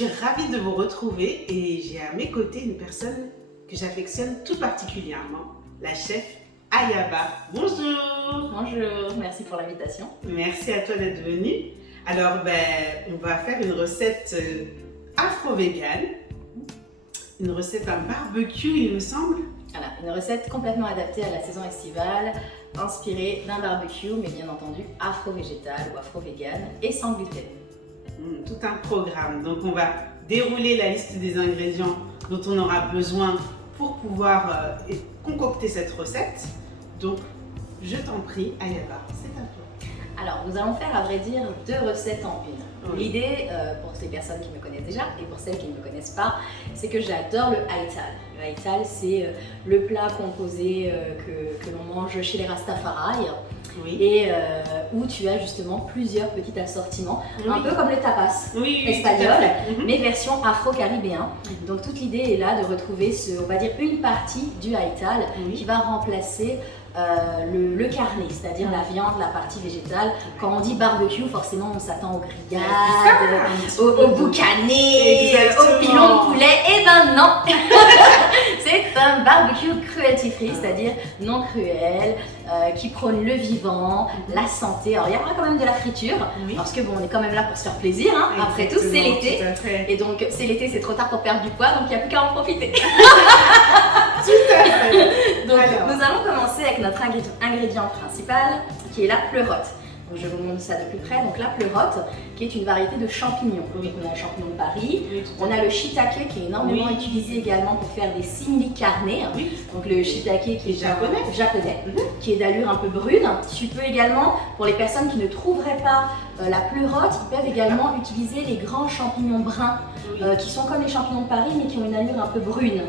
suis ravie de vous retrouver et j'ai à mes côtés une personne que j'affectionne tout particulièrement, la chef Ayaba. Bonjour! Bonjour, merci pour l'invitation. Merci à toi d'être venue. Alors, on va faire une recette afro-végane, une recette à barbecue, il me semble. Voilà, une recette complètement adaptée à la saison estivale, inspirée d'un barbecue, mais bien entendu afro-végétal ou afro-végane et sans gluten. Tout un programme. Donc, on va dérouler la liste des ingrédients dont on aura besoin pour pouvoir concocter cette recette. Donc, je t'en prie, Ayaba, c'est à toi. Alors, nous allons faire, à vrai dire, 2 recettes en une. Oui. L'idée, pour les personnes qui me connaissent déjà et pour celles qui ne me connaissent pas, c'est que j'adore le haïtal. Le haïtal, c'est le plat composé que l'on mange chez les Rastafari. Oui. Et où tu as justement plusieurs petits assortiments, Oui. un peu comme le tapas espagnol, mais version afro-caribéen. Donc toute l'idée est là de retrouver on va dire une partie du haïtal qui va remplacer le carné, c'est-à-dire la viande, la partie végétale. Quand on dit barbecue, forcément on s'attend aux grillades, au boucané, au pilon de poulet. Et ben non. C'est un barbecue cruelty free, c'est-à-dire non cruel, qui prône le vivant, la santé. Alors il y aura quand même de la friture, parce que bon, on est quand même là pour se faire plaisir, hein. Après tout, c'est l'été. Et donc c'est l'été, c'est trop tard pour perdre du poids, donc il n'y a plus qu'à en profiter. Tout à fait. Donc nous allons commencer avec notre ingrédient principal, qui est la pleurote. Donc, je vous montre ça de plus près. Donc la pleurote, qui est une variété de champignons. Donc on a le champignon de Paris, on a le shiitake qui est énormément utilisé également pour faire des simili carne. Donc le shiitake qui est japonais, qui est d'allure un peu brune. Tu peux également, pour les personnes qui ne trouveraient pas la pleurote, ils peuvent également utiliser les grands champignons bruns, qui sont comme les champignons de Paris mais qui ont une allure un peu brune.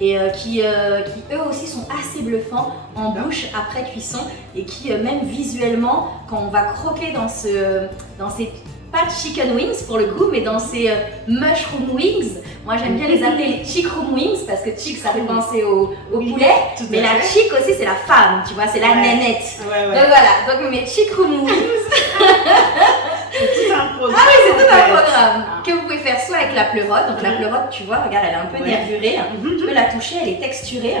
Et qui eux aussi sont assez bluffants en bouche après cuisson et qui même visuellement, quand on va croquer dans ces pas chicken wings pour le goût, mais dans ces mushroom wings. Moi j'aime bien les appeler les chickroom wings parce que chick ça fait penser au poulet, mais la chick aussi c'est la femme, tu vois, c'est la nénette. Donc voilà, donc mes chickroom wings. C'est tout un programme. Ah oui, c'est tout un programme que vous pouvez faire soit avec la pleurote. Donc la pleurote, tu vois, regarde, elle est un peu nervurée. Tu peux la toucher, elle est texturée.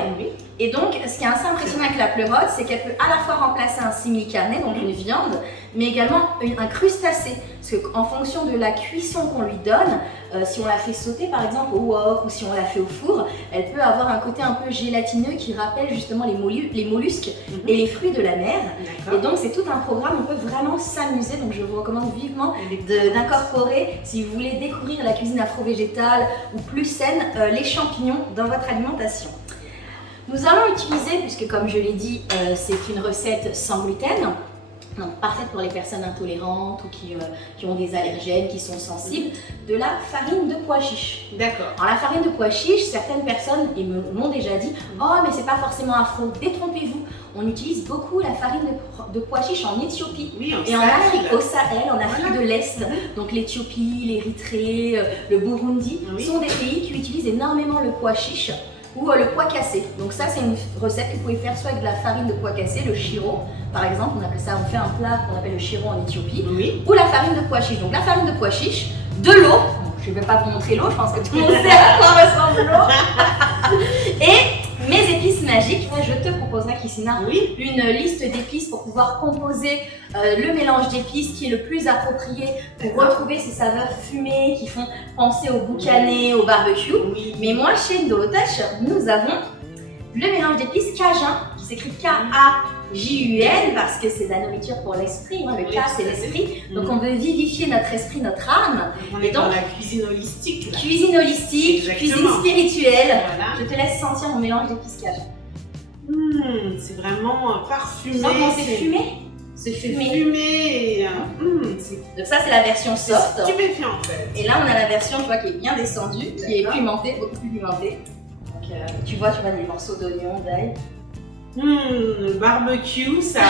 Et donc, ce qui est assez impressionnant avec la pleurote, c'est qu'elle peut à la fois remplacer un simili carne, donc une viande, mais également un crustacé. Parce qu'en fonction de la cuisson qu'on lui donne, si on la fait sauter par exemple au wok ou si on la fait au four, elle peut avoir un côté un peu gélatineux qui rappelle justement les mollusques et les fruits de la mer. Et donc c'est tout un programme, on peut vraiment s'amuser. Donc je vous recommande vivement d'incorporer, si vous voulez découvrir la cuisine afro-végétale ou plus saine, les champignons dans votre alimentation. Nous allons utiliser, puisque comme je l'ai dit, c'est une recette sans gluten, donc parfaite pour les personnes intolérantes ou qui ont des allergènes, qui sont sensibles, de la farine de pois chiche. D'accord. Alors la farine de pois chiche, certaines personnes m'ont déjà dit « Oh mais c'est pas forcément afro, détrompez-vous ». On utilise beaucoup la farine de pois chiche en Éthiopie et en Afrique, au Sahel, en Afrique de l'Est. Donc l'Éthiopie, l'Érythrée, le Burundi sont des pays qui utilisent énormément le pois chiche ou le pois cassé. Donc ça c'est une recette que vous pouvez faire soit avec de la farine de pois cassé, le shiro par exemple, on fait un plat qu'on appelle le shiro en Éthiopie, ou la farine de pois chiche. Donc la farine de pois chiche, de l'eau, je ne vais pas vous montrer l'eau, je pense que tout le monde sait à quoi ressemble l'eau, et mes épices magiques. Je te proposerai, Christina, une liste d'épices pour pouvoir composer le mélange d'épices qui est le plus approprié pour retrouver ces saveurs fumées qui font penser au boucané, au barbecue. Mais moi, chez Ndolotash, nous avons le mélange d'épices cajun, qui s'écrit K-A-J-U-N, parce que c'est de la nourriture pour l'esprit, le K c'est l'esprit. Donc on veut vivifier notre esprit, notre âme. On est dans la cuisine holistique. Cuisine holistique, cuisine spirituelle. Je te laisse sentir mon mélange d'épices cajun. C'est vraiment parfumé. C'est fumé. C'est fumé. Donc ça c'est la version soft. C'est stupéfiant en fait. Et là on a la version, tu vois, qui est bien descendue, qui est pimentée, beaucoup plus pimentée. Donc tu vois les morceaux d'oignon, d'ail. Le barbecue, ça...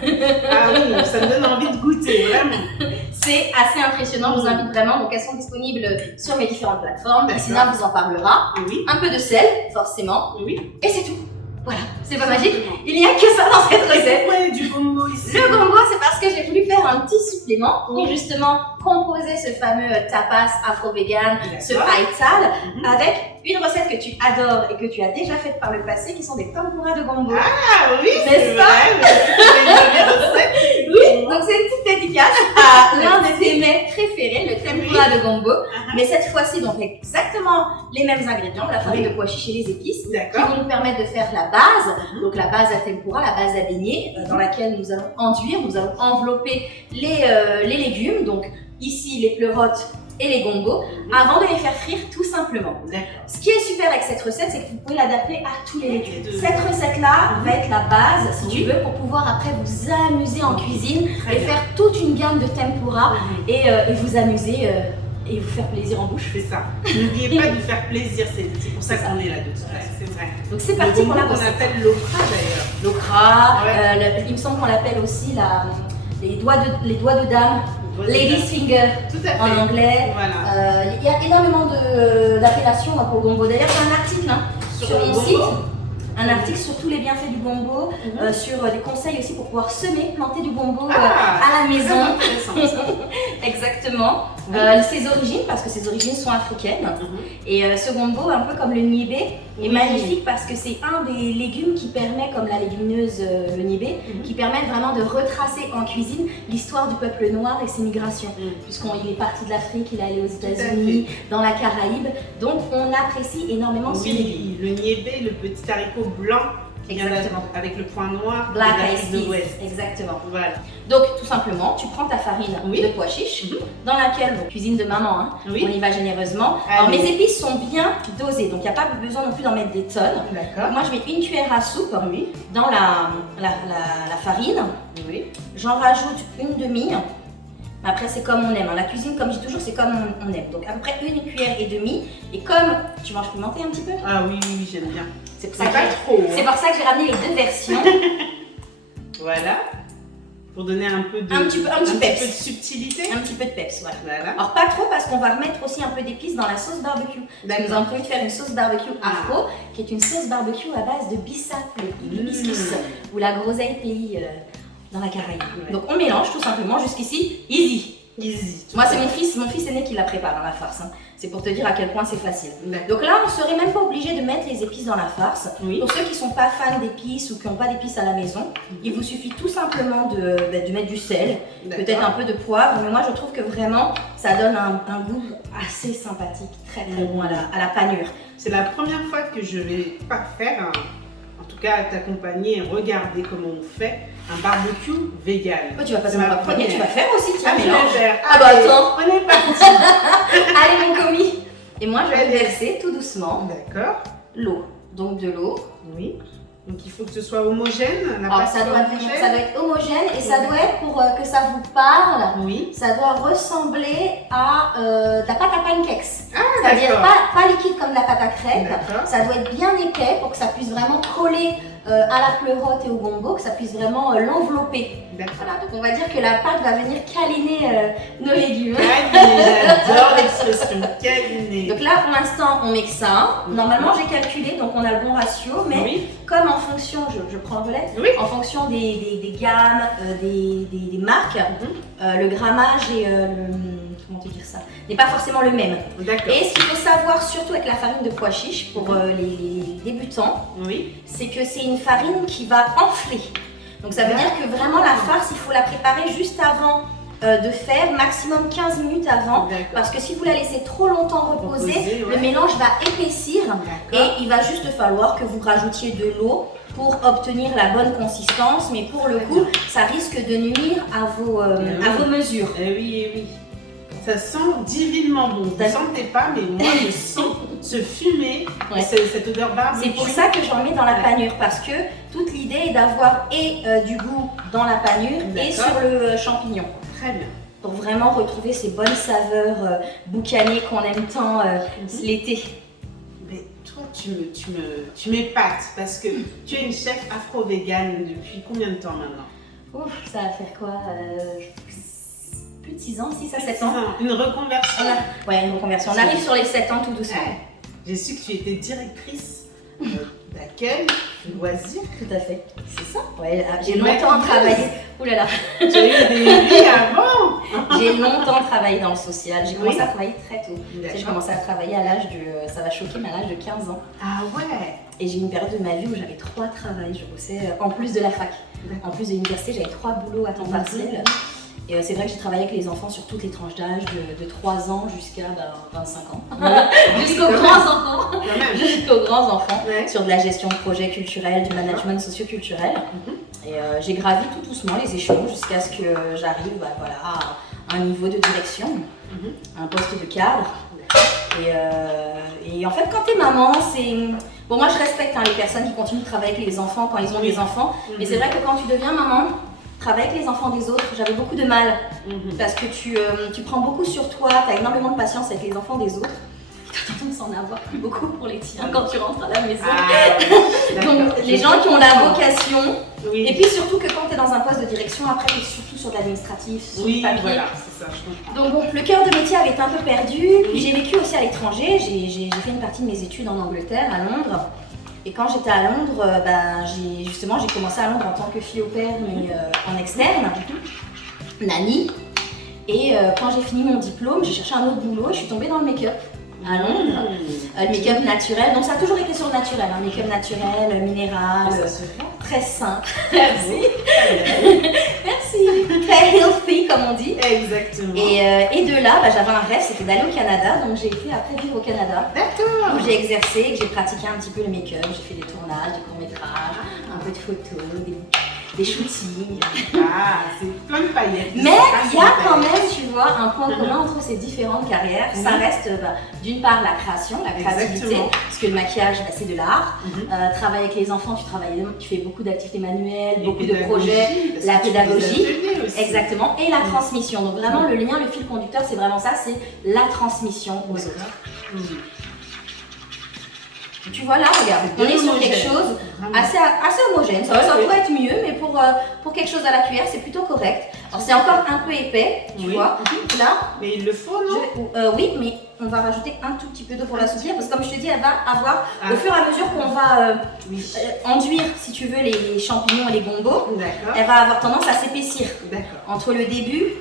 ça me donne envie de goûter, vraiment. C'est assez impressionnant, je vous invite vraiment. Donc elles sont disponibles sur mes différentes plateformes. Christina vous en parlera. Un peu de sel, forcément. Et c'est tout. Voilà, c'est pas magique. Il n'y a que ça dans cette recette. Pourquoi il y a du gombo ici? Le gombo, c'est parce que j'ai voulu faire un petit supplément pour justement composer ce fameux tapas afro-vegan, ce païtal, avec une recette que tu adores et que tu as déjà faite par le passé, qui sont des tempura de gombo. Ah oui, c'est vrai, oui, donc c'est une petite dédicace à l'un de tes mets préférés, le tempura de gombo. Mais cette fois-ci, donc exactement les mêmes ingrédients, la farine de pois chiches et les épices, qui vont nous permettre de faire la base, donc la base à tempura, la base à beignet, dans laquelle nous allons enduire, nous allons envelopper les légumes, donc ici les pleurotes et les gombos, avant de les faire frire tout simplement. Ce qui est super avec cette recette, c'est que vous pouvez l'adapter à tous les légumes. Cette recette-là va être la base, si tu veux, pour pouvoir après vous amuser en cuisine et faire toute une gamme de tempura et vous amuser et vous faire plaisir en bouche. C'est ça. N'oubliez pas de faire plaisir, c'est pour ça qu'on est là de toute façon. C'est vrai. Donc c'est parti pour la recette. On appelle l'okra d'ailleurs. L'okra, il me semble qu'on l'appelle aussi les doigts de dame. Ladies finger en anglais. Voilà. Il y a énormément d'appellations pour le gombo. D'ailleurs, il y a un article sur mon site, un article sur tous les bienfaits du gombo, sur des conseils aussi pour pouvoir semer, planter du gombo à la maison. Exactement. Ses origines, parce que ses origines sont africaines. Et ce gombo, un peu comme le niébé, est magnifique parce que c'est un des légumes qui permet, comme la légumineuse le niébé, qui permettent vraiment de retracer en cuisine l'histoire du peuple noir et ses migrations. Puisqu'il est parti de l'Afrique, il est allé aux États-Unis, dans la Caraïbe. Donc on apprécie énormément ce légume. Le niébé, le petit haricot blanc. Exactement. Avec le point noir Black Eyed de l'Ouest. Exactement. Voilà. Donc tout simplement, tu prends ta farine de pois chiches, dans laquelle, cuisine de maman, on y va généreusement. Alors mes épices sont bien dosées, donc il n'y a pas besoin non plus d'en mettre des tonnes. Moi je mets une cuillère à soupe dans la farine. J'en rajoute une demi. Après, c'est comme on aime. La cuisine, comme je dis toujours, c'est comme on aime. Donc, à peu près une cuillère et demie. Et comme tu manges pimenté un petit peu. Ah oui, j'aime bien. C'est pour ça que j'ai ramené les deux versions. Voilà. Pour donner un peu de, un petit peps. Peu de subtilité. Un petit peu de peps, voilà. Alors, pas trop parce qu'on va remettre aussi un peu d'épices dans la sauce barbecue. Nous avons prévu de faire une sauce barbecue afro, qui est une sauce barbecue à base de bissap, l'hibiscus, ou la groseille pays. Dans la Caraïbe. Donc on mélange tout simplement jusqu'ici, easy. Moi c'est mon fils aîné qui la prépare dans la farce. C'est pour te dire à quel point c'est facile. Donc là on serait même pas obligé de mettre les épices dans la farce. Pour ceux qui sont pas fans d'épices ou qui n'ont pas d'épices à la maison, il vous suffit tout simplement de mettre du sel, peut-être un peu de poivre, mais moi je trouve que vraiment ça donne un goût assez sympathique, très bon à la panure. C'est la première fois que je vais pas faire en tout cas t'accompagner et regarder comment on fait un barbecue vegan. Tu vas passer ma première, tu vas faire aussi, tiens, je vais faire. Ah bah attends, on est parti. Allez mon commis. Et moi je vais verser tout doucement. D'accord. L'eau. Donc de l'eau. Oui. Donc il faut que ce soit homogène. Ça doit être homogène et ça doit être, pour que ça vous parle, ça doit ressembler à de la pâte à pancakes. C'est-à-dire pas liquide comme de la pâte à crêpes. Ça doit être bien épais pour que ça puisse vraiment coller à la pleurote et au gombo, que ça puisse vraiment l'envelopper. Voilà, donc on va dire que la pâte va venir câliner nos légumes. J'adore l'expression câliner. Donc là pour l'instant on met que ça. Normalement j'ai calculé, donc on a le bon ratio, mais comme en fonction, je prends le relais, en fonction des gammes, des marques, le grammage et comment te dire ça, n'est pas forcément le même. Et ce qu'il faut savoir surtout avec la farine de pois chiches pour les débutants, c'est que c'est une farine qui va enfler. Donc ça veut dire que vraiment la farce, il faut la préparer juste avant de faire, maximum 15 minutes avant, parce que si vous la laissez trop longtemps reposer, le mélange va épaissir et il va juste falloir que vous rajoutiez de l'eau pour obtenir la bonne consistance, mais pour le coup, ça risque de nuire à vos mesures. Oui. Ça sent divinement bon. Vous ne sentez pas, mais moi je sens ce fumet, cette odeur barbecue. C'est pour ça que j'en mets dans la panure, parce que toute l'idée est d'avoir du goût dans la panure et sur le champignon. Très bien. Pour vraiment retrouver ces bonnes saveurs boucanées qu'on aime tant l'été. Mais toi, tu m'épates parce que tu es une chef afro-végane depuis combien de temps maintenant? Ouf, ça va faire quoi plus de 6 ans, 6 à 7 ans. Une reconversion. Une reconversion. On arrive sur les 7 ans tout doucement. J'ai su que tu étais directrice d'accueil, de loisirs. Tout à fait, c'est ça. Ouais, j'ai longtemps travaillé. Ouh là là. J'ai eu des vies avant. J'ai longtemps travaillé dans le social. J'ai commencé à travailler très tôt. J'ai commencé à travailler à l'âge de, ça va choquer, mais à l'âge de 15 ans. Ah ouais. Et j'ai eu une période de ma vie où j'avais 3 travails. Je bossais en plus de la fac. En plus de l'université, j'avais 3 boulots à temps partiel. Et c'est vrai que j'ai travaillé avec les enfants sur toutes les tranches d'âge, de 3 ans jusqu'à 25 ans. Jusqu'aux grands-enfants. Jusqu'aux grands-enfants, sur de la gestion de projets culturels, du management socio-culturel. Et j'ai gravi tout doucement les échelons jusqu'à ce que j'arrive voilà, à un niveau de direction, un poste de cadre. Et en fait, quand t'es maman, c'est... Bon, moi je respecte les personnes qui continuent de travailler avec les enfants quand ils ont des enfants. Mais c'est vrai que quand tu deviens maman, travailler avec les enfants des autres, j'avais beaucoup de mal. Parce que tu prends beaucoup sur toi, tu as énormément de patience avec les enfants des autres. Tu as tendance à en avoir plus beaucoup pour les tiens quand tu rentres à la maison. Donc les gens qui ont la vocation, et puis surtout que quand tu es dans un poste de direction, après tu es surtout sur de l'administratif, sur du papier. Voilà, c'est ça, je comprends. Donc bon, le cœur de métier avait été un peu perdu, puis j'ai vécu aussi à l'étranger, j'ai fait une partie de mes études en Angleterre, à Londres. Et quand j'étais à Londres, j'ai commencé à Londres en tant que fille au père, mais en externe, nanny. Et quand j'ai fini mon diplôme, j'ai cherché un autre boulot et je suis tombée dans le make-up à Londres. Le make-up naturel, donc ça a toujours été sur le naturel, make-up naturel, minéral, très sain. Merci. Merci. Très healthy comme on dit. Exactement. Et de là, j'avais un rêve, c'était d'aller au Canada, donc j'ai été après vivre au Canada. D'accord. Où j'ai exercé, que j'ai pratiqué un petit peu le make-up, j'ai fait des tournages, des courts-métrages, un peu de photos, des shootings. C'est plein de paillettes. Mais il y a quand même, tu vois, un point commun entre ces différentes carrières. Ça reste d'une part la création, la créativité, parce que le maquillage, c'est de l'art. Travailler avec les enfants, tu fais beaucoup d'activités manuelles, beaucoup de projets, la pédagogie. Exactement, et la transmission. Donc vraiment, le lien, le fil conducteur, c'est vraiment ça, c'est la transmission aux autres. Tu vois là, regarde, on est sur quelque chose assez homogène. Ça pourrait être mieux, mais pour quelque chose à la cuillère, c'est plutôt correct. Alors c'est encore un peu épais, tu vois. Là, mais il le faut, non? oui, mais on va rajouter un tout petit peu d'eau pour l'assouplir, parce que comme je te dis, elle va avoir, au fur et à mesure qu'on va enduire, si tu veux, les champignons et les gongos, elle va avoir tendance à s'épaissir entre le début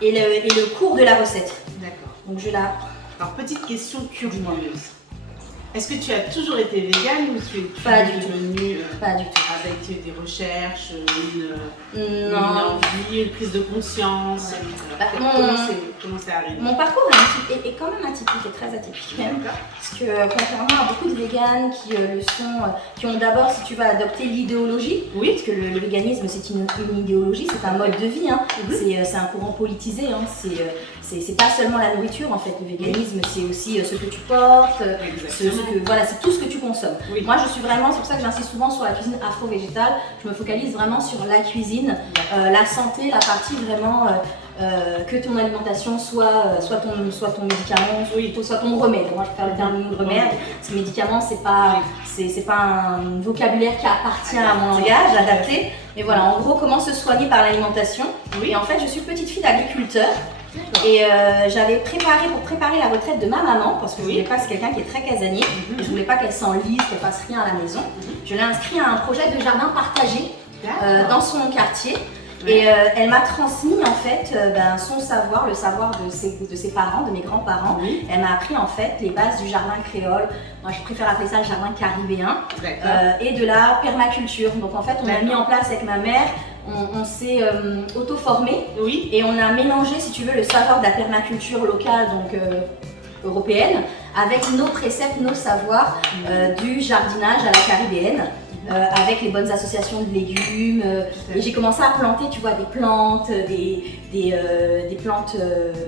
et le cours de la recette. D'accord. Donc je la... Alors petite question curieuse. Est-ce que tu as toujours été végane ou tu es devenue avec des recherches, une envie, une prise de conscience? Comment c'est arrivé? Mon parcours est quand même atypique, et très atypique même. Parce que contrairement à beaucoup de véganes qui ont d'abord, si tu veux, adopté l'idéologie, parce que le véganisme c'est une idéologie, c'est un mode de vie, c'est un courant politisé, c'est pas seulement la nourriture en fait, le véganisme c'est aussi ce que tu portes, c'est tout ce que tu consommes. Moi je suis vraiment, c'est pour ça que j'insiste souvent sur la cuisine afro-végétale, je me focalise vraiment sur la cuisine, la santé, la partie vraiment que ton alimentation soit ton médicament, soit ton remède. Moi je préfère le terme remède, parce que médicament c'est pas un vocabulaire qui appartient à mon langage adapté. Mais voilà, en gros comment se soigner par l'alimentation. Et en fait je suis petite fille d'agriculteur. Et j'avais pour préparer la retraite de ma maman, parce que je voulais pas, c'est quelqu'un qui est très casanier, et je voulais pas qu'elle s'enlise, qu'elle fasse rien à la maison. Je l'ai inscrit à un projet de jardin partagé dans son quartier. Et elle m'a transmis en fait son savoir, le savoir de ses parents, de mes grands-parents. Elle m'a appris en fait les bases du jardin créole. Moi je préfère appeler ça le jardin caribéen. Et de la permaculture. Donc en fait on a mis en place avec ma mère, on s'est auto-formé et on a mélangé, si tu veux, le savoir de la permaculture locale, donc européenne, avec nos préceptes, nos savoirs du jardinage à la caribéenne. Avec les bonnes associations de légumes, et j'ai commencé à planter, tu vois, des plantes, des plantes...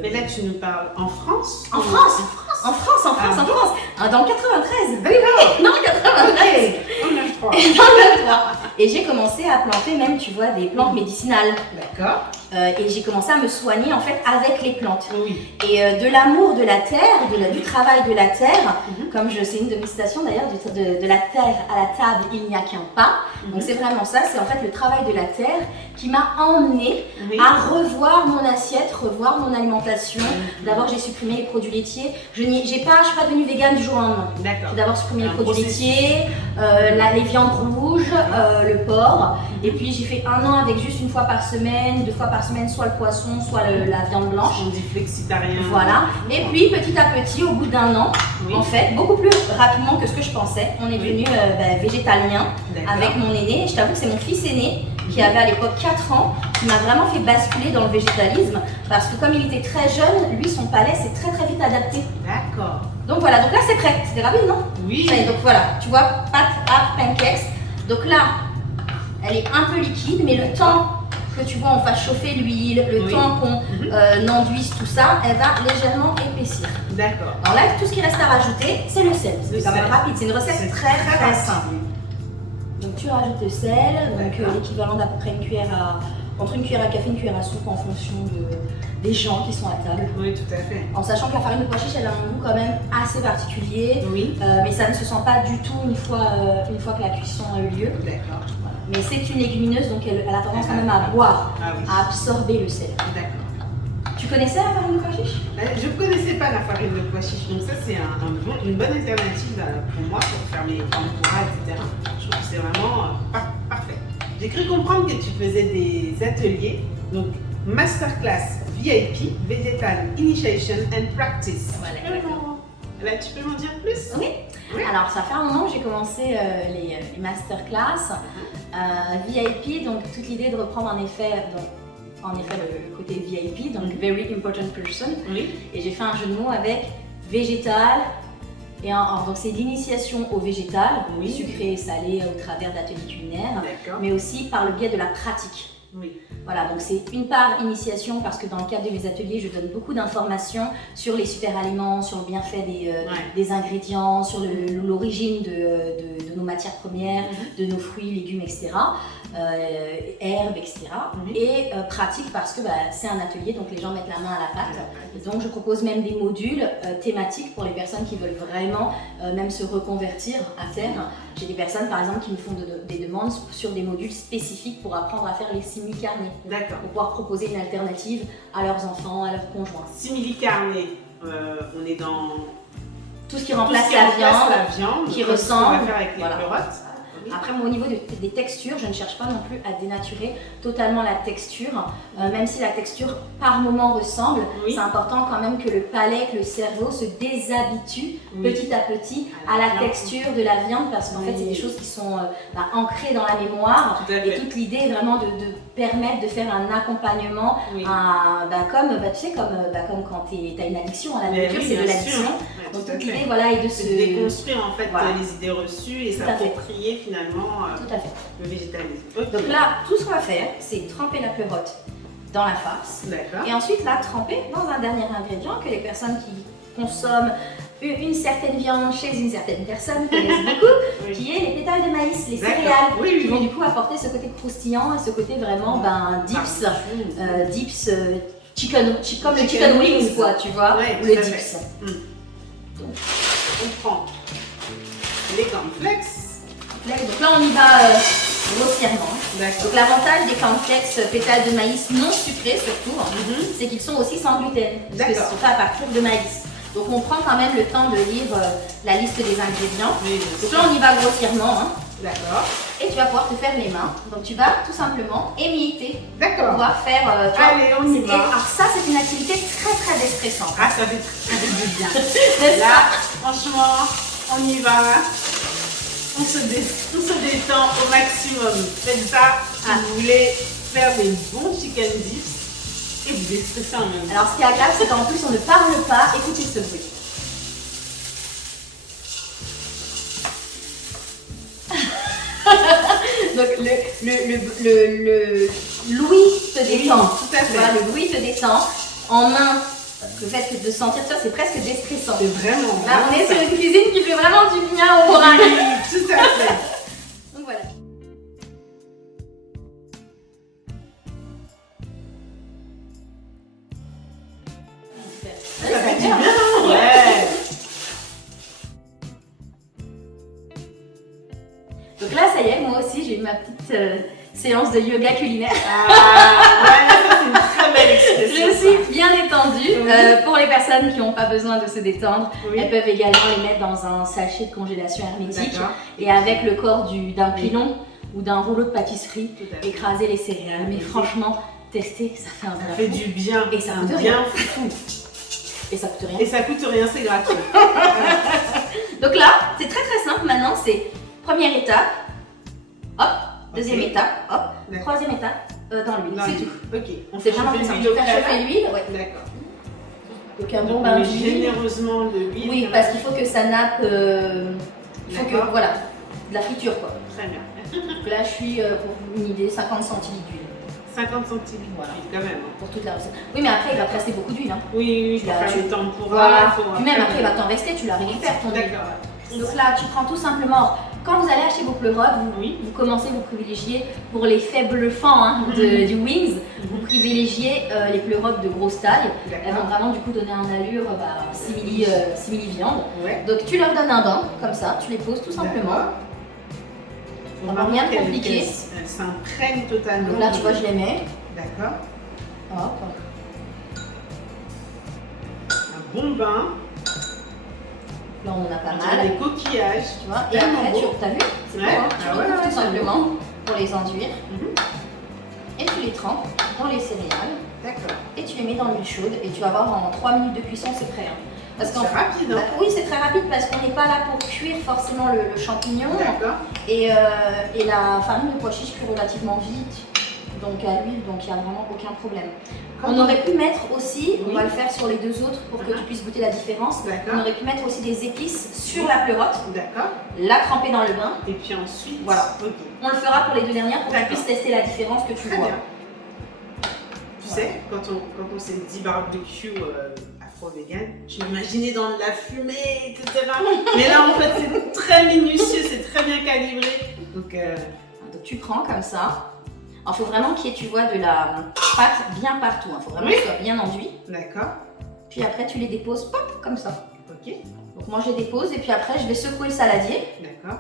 Mais là tu nous parles en France? En France. Dans le 93. Non, 93. Dans le 93. Et j'ai commencé à planter même, tu vois, des plantes médicinales. D'accord. et j'ai commencé à me soigner en fait avec les plantes. Oui. Et de l'amour de la terre, du travail de la terre, comme c'est une de mes citations d'ailleurs, de la terre à la table, il n'y a qu'un pas. Donc c'est vraiment ça, c'est en fait le travail de la terre qui m'a emmenée à revoir mon assiette, revoir mon alimentation. D'abord j'ai supprimé les produits laitiers. Je ne suis pas devenue végane du jour au lendemain. J'ai d'abord supprimé les produits laitiers, les viandes rouges, le porc. Et puis j'ai fait 1 an avec juste 1 fois par semaine, 2 fois par semaine, soit le poisson, soit la viande blanche. On dit flexitarien. Voilà. Et puis petit à petit, au bout d'1 an, en fait, beaucoup plus rapidement que ce que je pensais, on est devenu végétalien avec mon aîné. Et je t'avoue que c'est mon fils aîné qui avait à l'époque 4 ans, qui m'a vraiment fait basculer dans le végétalisme parce que comme il était très jeune, lui, son palais s'est très très vite adapté. D'accord. Donc voilà, donc là c'est prêt. C'était rapide, non? Oui. Et donc voilà, tu vois, pâte à pancakes. Donc là, elle est un peu liquide, mais le temps que tu vois, on fasse chauffer l'huile, le temps qu'on enduise tout ça, elle va légèrement épaissir. D'accord. Alors là, tout ce qui reste à rajouter, c'est le sel. C'est quand même rapide, c'est une recette très simple. Donc tu rajoutes le sel, donc l'équivalent d'à peu près entre une cuillère à café et une cuillère à soupe en fonction des gens qui sont à table. Oui, tout à fait. En sachant que la farine de pois chiche, elle a un goût quand même assez particulier, mais ça ne se sent pas du tout une fois que la cuisson a eu lieu. D'accord. Voilà. Mais c'est une légumineuse, donc elle a tendance quand même à boire, à absorber le sel. D'accord. Tu connaissais la farine de pois chiche? Je ne connaissais pas la farine de pois chiche, donc ça c'est une bonne alternative pour moi pour faire mes tempura, etc. Je trouve que c'est vraiment parfait. J'ai cru comprendre que tu faisais des ateliers, donc Masterclass VIP, Vegetal Initiation and Practice. Voilà, exactement. Là, tu peux m'en dire plus? Oui. Alors ça fait un moment que j'ai commencé les masterclass VIP, donc toute l'idée de reprendre en effet le côté VIP, donc Very Important Person. Et j'ai fait un jeu de mots avec végétal. Et donc c'est l'initiation au végétal, sucré et salé au travers d'ateliers culinaires, mais aussi par le biais de la pratique. Voilà, donc c'est une part initiation parce que dans le cadre de mes ateliers, je donne beaucoup d'informations sur les super aliments, sur le bienfait des ingrédients, sur l'origine de nos matières premières, de nos fruits, légumes, etc. Herbes, etc. Et pratique parce que c'est un atelier, donc les gens mettent la main à la pâte. Et donc je propose même des modules thématiques pour les personnes qui veulent vraiment même se reconvertir à terre. J'ai des personnes par exemple qui me font des demandes sur des modules spécifiques pour apprendre à faire les simili-carnés. D'accord. Pour pouvoir proposer une alternative à leurs enfants, à leurs conjoints. Simili-carnés, on est dans tout ce qui remplace la viande, qui ressemble. On va faire avec les pleurotes. Après, moi, au niveau des textures, je ne cherche pas non plus à dénaturer totalement la texture, même si la texture par moment ressemble. C'est important quand même que le palais, que le cerveau se déshabitue petit à petit à la texture de la viande parce qu'en fait, c'est des choses qui sont ancrées dans la mémoire. Et toute l'idée est vraiment de permettre de faire un accompagnement, comme quand tu as une addiction à la nourriture, c'est de l'addiction. Donc toute l'idée est de se déconstruire en fait les idées reçues et s'approprier finalement le végétalisme. Donc là, tout ce qu'on va faire, c'est tremper la pleurote dans la farce. Et ensuite la tremper dans un dernier ingrédient que les personnes qui consomment une certaine viande chez une certaine personne connaissent beaucoup, qui est les pétales de maïs, les céréales, qui vont du coup apporter ce côté croustillant et ce côté vraiment dips, comme le chicken wings, quoi, tu vois, ou le dips. Donc, on prend les cornflakes. Donc là, on y va grossièrement. Donc l'avantage des cornflakes pétales de maïs non sucrés surtout, c'est qu'ils sont aussi sans gluten, parce qu'ils sont faits à partir de maïs. Donc on prend quand même le temps de lire la liste des ingrédients. Donc là, on y va grossièrement. Et tu vas pouvoir te faire les mains. Donc tu vas tout simplement émietter. Pour pouvoir faire. Allez, on y va. Alors ça, c'est une activité très très déstressante. Ah, ça fait du bien. Là, franchement, on y va. On se détend au maximum. Faites ça si vous voulez faire des bons chicken dips et vous déstressez en même temps. Alors ce qui est agréable, c'est qu'en plus on ne parle pas. Écoutez ce bruit. Donc le l'ouïe te détend. Tout à fait. Voilà, le bruit te détend. En main, le fait de sentir ça, c'est presque déstressant. C'est vraiment. Là, on est sur une cuisine qui fait vraiment du bien au moral. Tout à fait. Donc voilà. Donc là, ça y est, moi aussi, j'ai eu ma petite séance de yoga culinaire. Ouais, ça c'est une très belle expression. Je suis bien détendue. Oui. Pour les personnes qui n'ont pas besoin de se détendre, oui. Elles peuvent également les mettre dans un sachet de congélation hermétique et avec le corps d'un pilon ou d'un rouleau de pâtisserie, écraser les céréales. Mais franchement, tester, ça fait un vrai. Ça fait du bien. Et ça coûte bien rien. Fou. Et ça coûte rien. Et ça coûte rien, c'est gratuit. Donc là, c'est très très simple. Maintenant, c'est première étape, hop, deuxième étape, hop, troisième étape, dans l'huile, c'est tout. Ok, on fait vraiment simple. Je vais faire chauffer l'huile, ouais. D'accord. Donc un bon bain d'huile. Généreusement de l'huile. Oui, parce qu'il faut que ça nappe, il faut que, voilà, de la friture quoi. Très bien. Donc là, je suis, pour une idée, 50 centilitres d'huile. 50 centilitres, voilà, quand même. Pour toute la recette. Oui, mais après, il va te rester beaucoup d'huile. Hein. Oui, il faut faire le tempura. Voilà. Puis même après, il va t'en rester, tu la récupères ton huile. D'accord. Donc là, tu prends tout simplement, quand vous allez acheter vos pleurotes, vous commencez, vous privilégiez, pour les faibles fans du Wings, vous privilégiez les pleurotes de grosse taille. Elles vont vraiment du coup donner un allure simili viande. Ouais. Donc tu leur donnes un bain, comme ça, tu les poses tout simplement. On va rien de compliqué. Elles s'imprègnent totalement. Donc là, tu vois, je les mets. D'accord. Hop. Un bon bain. Là, on en a pas mal. Des coquillages. Tu vois, et après, t'as vu? C'est bon, hein. Tu retrouves tout simplement pour les enduire. Et tu les trempes dans les céréales. D'accord. Et tu les mets dans l'huile chaude et tu vas voir en 3 minutes de cuisson, c'est prêt. Hein. C'est rapide, hein? Oui, c'est très rapide parce qu'on n'est pas là pour cuire forcément le champignon. D'accord. Et la farine de pois chiche cuit relativement vite, donc à l'huile, donc il n'y a vraiment aucun problème. On aurait pu mettre aussi, on va le faire sur les deux autres pour que tu puisses goûter la différence. On aurait pu mettre aussi des épices sur la pleurote. D'accord. La tremper dans le bain. Et puis ensuite, voilà. On le fera pour les deux dernières pour que tu puisses tester la différence que tu vois. Tu sais, quand on s'est dit barbecue afro-vegan, je m'imaginais dans la fumée, etc. Mais là, en fait, c'est très minutieux, c'est très bien calibré. Donc tu prends comme ça. Il faut vraiment qu'il y ait, tu vois, de la pâte bien partout. Il faut vraiment que ce soit bien enduit. D'accord. Puis après, tu les déposes, pop, comme ça. Ok. Donc moi, je les dépose et puis après, je vais secouer le saladier. D'accord.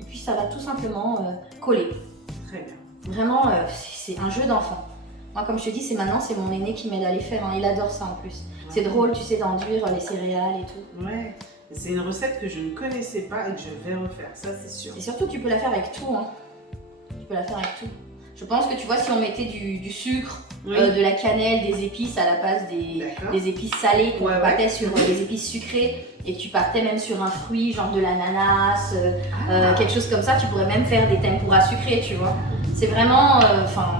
Et puis, ça va tout simplement coller. Très bien. Vraiment, c'est un jeu d'enfant. Moi, comme je te dis, c'est mon aîné qui m'aide à les faire. Hein. Il adore ça en plus. Ouais. C'est drôle, tu sais, d'enduire les céréales et tout. Ouais. C'est une recette que je ne connaissais pas et que je vais refaire, ça c'est sûr. Et surtout, tu peux la faire avec tout. Hein. Tu peux la faire avec tout. Je pense que tu vois, si on mettait du sucre, de la cannelle, des épices à la place des épices salées, qu'on partait sur des épices sucrées et que tu partais même sur un fruit, genre de l'ananas, quelque chose comme ça, tu pourrais même faire des tempura sucrés, tu vois. C'est vraiment,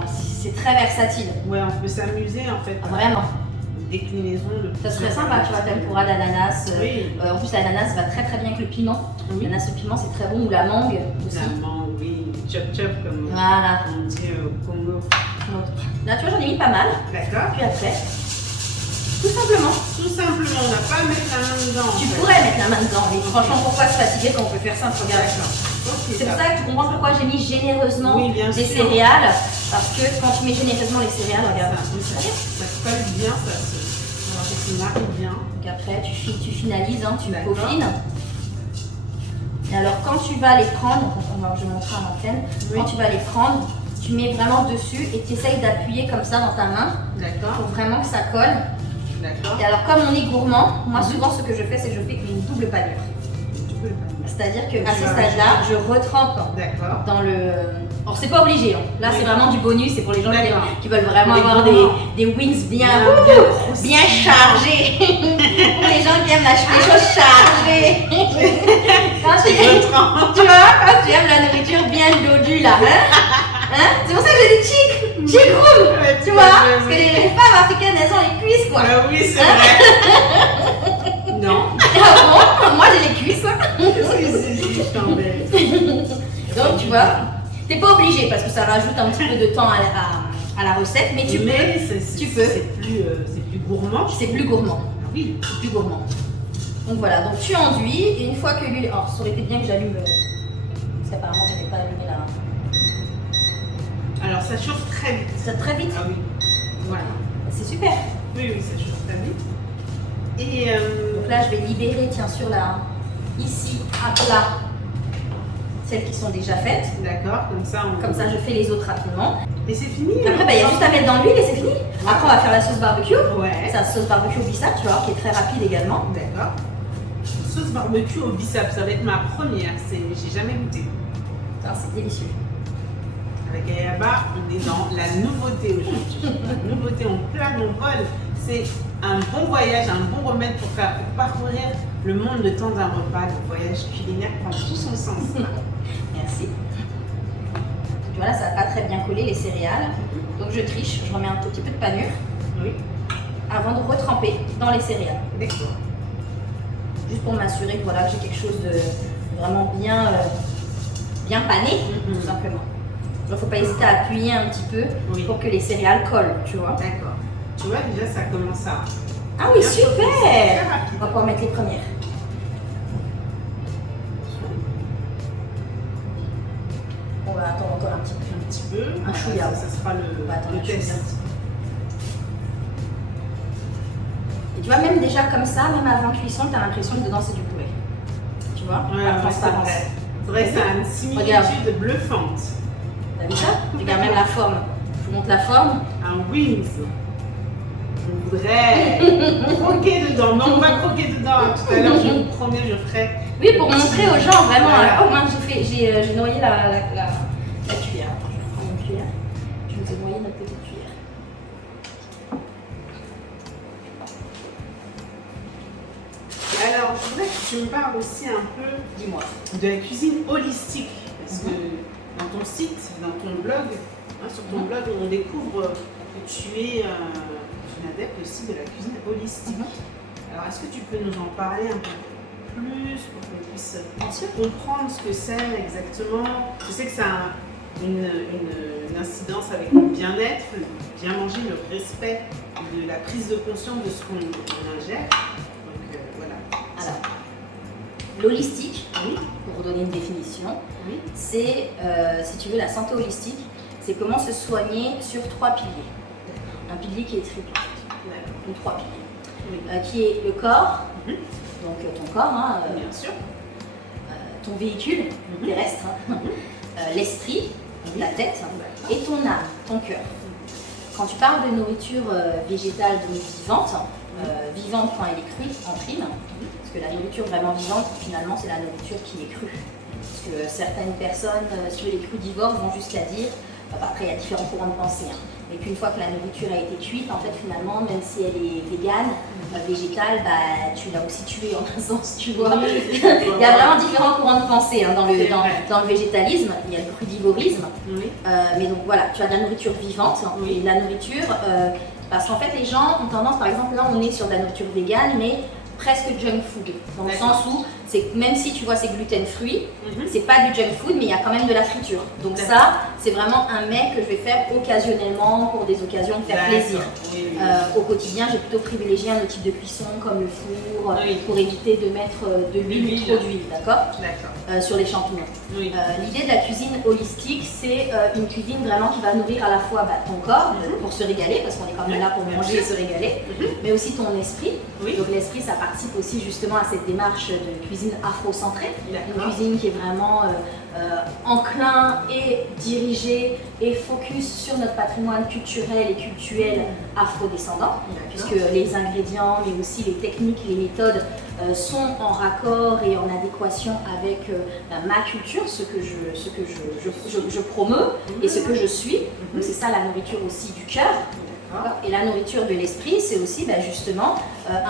c'est très versatile. Ouais, on peut s'amuser en fait. Vraiment. Déclinaison de. Ça serait sympa, tu vois, tempura d'ananas. En plus, l'ananas va très très bien avec le piment. L'ananas, le piment, c'est très bon. Ou la mangue aussi. La mangue, oui. Chop chop comme on dit au Congo. Là, tu vois, j'en ai mis pas mal. D'accord. Puis après, tout simplement. Tout simplement, on n'a pas à mettre la main dedans. Tu pourrais mettre la main dedans, mais franchement, pourquoi se fatiguer quand on peut faire ça? Regarde. C'est pour ça que tu comprends pourquoi j'ai mis généreusement les céréales. Parce que quand tu mets généreusement les céréales, regarde. Ça colle bien, ça se marie bien. Donc après, tu finalises, hein, tu peaufines. Et alors, quand tu vas les prendre, je vais montrer à l'antenne, quand tu vas les prendre, tu mets vraiment dessus et tu essayes d'appuyer comme ça dans ta main. D'accord. Pour vraiment que ça colle. D'accord. Et alors, comme on est gourmand, moi souvent ce que je fais, c'est que je fais une double panure. C'est-à-dire qu'à ce stade-là, je retrempe dans le. Alors, c'est pas obligé, hein. Là c'est vraiment du bonus, c'est pour les gens qui veulent vraiment avoir des wings bien chargés. Pour les gens qui aiment les choses chargées. Tu vois, quand tu aimes la nourriture bien dodue là, hein? C'est pour ça que j'ai dit chic room, tu vois, parce que les femmes africaines elles ont les cuisses quoi. Oui, c'est vrai. Non. Bon, moi j'ai les cuisses. Si, je t'embête. Donc tu vois, t'es pas obligé parce que ça rajoute un petit peu de temps à la recette, mais tu peux. C'est plus gourmand. C'est plus gourmand. Oui. C'est plus gourmand. Donc voilà, donc tu enduis et une fois que l'huile. Alors ça aurait été bien que j'allume. Parce qu'apparemment je n'ai pas allumé là. Alors ça chauffe très vite. Ça très vite. Ah oui. Voilà. C'est super. Oui, ça chauffe très vite. Et donc là je vais libérer, tiens, sur la. Ici, à plat. celles qui sont déjà faites. D'accord, comme ça je fais les autres rapidement. Et c'est fini. Après, il y a juste à mettre dans l'huile et c'est fini. Après, on va faire la sauce barbecue. Ouais. C'est la sauce barbecue au bissap, tu vois, qui est très rapide également. D'accord. Sauce barbecue au bissap, ça va être ma première. J'ai jamais goûté. C'est délicieux. Avec Ayaba, on est dans la nouveauté aujourd'hui. La nouveauté en plein vol. C'est un bon voyage, un bon remède pour parcourir le monde le temps d'un repas. Le voyage culinaire prend tout son sens. Merci. Voilà, ça n'a pas très bien collé les céréales. Donc je triche, je remets un tout petit peu de panure. Oui. Avant de retremper dans les céréales. D'accord. Juste pour m'assurer que voilà, j'ai quelque chose de vraiment bien, bien pané, tout simplement. Il ne faut pas hésiter à appuyer un petit peu pour que les céréales collent, tu vois. D'accord. Tu vois, déjà, ça commence à... Ah oui, super! On va pouvoir mettre les premières. On va attendre encore un petit peu. Un chouïa. Ça sera le test. Et tu vois, même déjà comme ça, même avant cuisson, tu as l'impression que dedans c'est du poulet. Tu vois, la transparence. C'est vrai, ça a une similitude bluffante. T'as vu ça? Regarde même la forme. Je vous montre la forme. Un wings. On voudrait croquer dedans. Non, on va croquer dedans. Tout à l'heure, je vous promets, je ferai. Oui, pour montrer aux gens vraiment. Voilà. Oh mince, j'ai noyé la cuillère. Attends, je vais prendre une cuillère. Je vous ai noyé notre petite cuillère. Alors, je voudrais que tu me parles aussi un peu, dis-moi, de la cuisine holistique. Parce que dans ton site, dans ton blog, sur ton blog, on découvre que tu es une adepte aussi de la cuisine holistique. Alors, est-ce que tu peux nous en parler un peu plus pour qu'on puisse comprendre ce que c'est exactement? Je sais que ça a une incidence avec le bien-être, le bien manger, le respect de la prise de conscience de ce qu'on ingère. Donc, voilà. Alors, l'holistique, pour donner une définition, c'est, si tu veux, la santé holistique, c'est comment se soigner sur 3 piliers. Un pilier qui est triple, donc 3 piliers, qui est le corps, donc ton corps, bien sûr, ton véhicule terrestre, l'esprit, la tête, et ton âme, ton cœur. Quand tu parles de nourriture végétale, donc vivante, vivante quand elle est crue en prime, parce que la nourriture vraiment vivante, finalement, c'est la nourriture qui est crue. Parce que certaines personnes, sur les crudivores, vont jusqu'à dire, après il y a différents courants de pensée, mais qu'une fois que la nourriture a été cuite, en fait finalement, même si elle est végane, végétale, tu l'as aussi tuée en un sens, tu vois. Il y a vraiment différents courants de pensée dans le végétalisme, il y a le crudivorisme, mais donc voilà, tu as de la nourriture vivante et de la nourriture, parce qu'en fait les gens ont tendance, par exemple là on est sur de la nourriture végane, mais presque junk food, dans le sens où c'est même si tu vois c'est gluten free, c'est pas du junk food mais il y a quand même de la friture. Donc ça c'est vraiment un mets que je vais faire occasionnellement pour des occasions de faire plaisir. Au quotidien j'ai plutôt privilégié un autre type de cuisson comme le four pour éviter de mettre de l'huile ou trop d'huile, d'accord, sur les champignons. L'idée de la cuisine holistique c'est une cuisine vraiment qui va nourrir à la fois ton corps pour se régaler parce qu'on est quand même là pour manger et se régaler, mais aussi ton esprit. Donc l'esprit ça participe aussi justement à cette démarche de cuisine afro-centrée, une cuisine qui est vraiment enclin et dirigée et focus sur notre patrimoine culturel et cultuel afro-descendant, puisque les ingrédients mais aussi les techniques, les méthodes sont en raccord et en adéquation avec ma culture, ce que je promeus et ce que je suis. Donc c'est ça la nourriture aussi du cœur. Et la nourriture de l'esprit, c'est aussi justement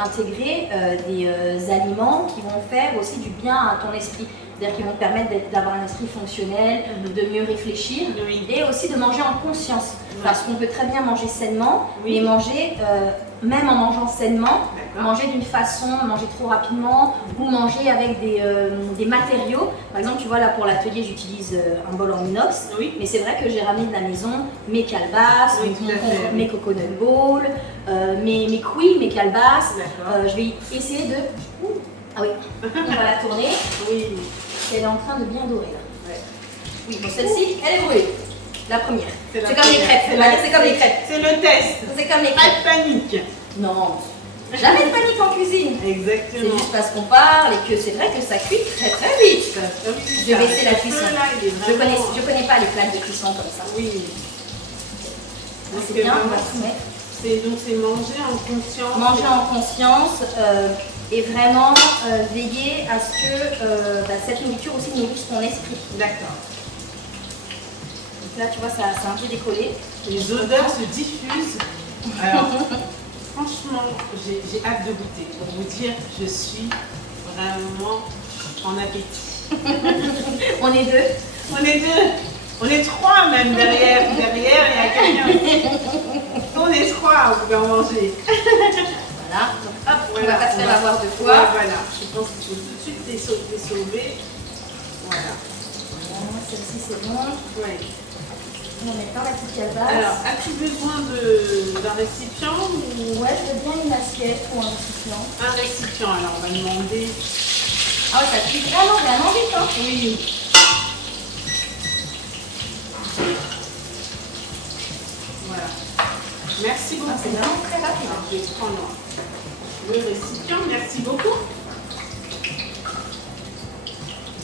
intégrer des aliments qui vont faire aussi du bien à ton esprit. C'est-à-dire qui vont te permettre d'avoir un esprit fonctionnel, de mieux réfléchir et aussi de manger en conscience. Parce qu'on peut très bien manger sainement, mais manger, même en mangeant sainement, manger d'une façon, manger trop rapidement ou manger avec des matériaux. Par exemple, tu vois là pour l'atelier, j'utilise un bol en inox, mais c'est vrai que j'ai ramené de la maison mes calebasses, mes coconut bowls, mes couilles, mes calebasses. Je vais essayer de... Ah oui, on va la tourner. Elle est en train de bien dorer là. Oui, bon, celle-ci, elle est brûlée. La première. C'est comme les crêpes. C'est comme les crêpes. C'est le test. C'est comme les crêpes. Pas de panique. Non, Jamais de panique en cuisine. Exactement. C'est juste parce qu'on parle et que c'est vrai que ça cuit très très vite. Je vais baisser la cuisson. Je connais pas les plaques de cuisson comme ça. Oui. C'est bien, on va se mettre. Donc c'est manger en conscience. Manger en conscience et vraiment veiller à ce que cette nourriture aussi nourrisse ton esprit. D'accord. Donc là, tu vois, ça a un peu décollé. Les odeurs se diffusent. Alors, franchement, j'ai hâte de goûter. Pour vous dire, je suis vraiment en appétit. On est deux. On est deux. On est trois même derrière. Derrière, il y a quelqu'un. On est trois, on peut en manger. Voilà. Donc, hop, on va pas se faire avoir deux fois. Ouais, voilà. Je pense qu'il faut tout de suite les sauver. Voilà. Bon, celle-ci, c'est bon. Ouais. On va mettre dans la petite calebasse. Alors, as-tu besoin d'un récipient ou... Ouais, je veux bien une assiette ou un récipient. Un récipient, alors on va demander. Ah ouais, ça cuit vraiment vite, hein. Oui. Voilà. Merci beaucoup. C'est vraiment très rapide. Alors, je vais prendre le récipient. Merci beaucoup.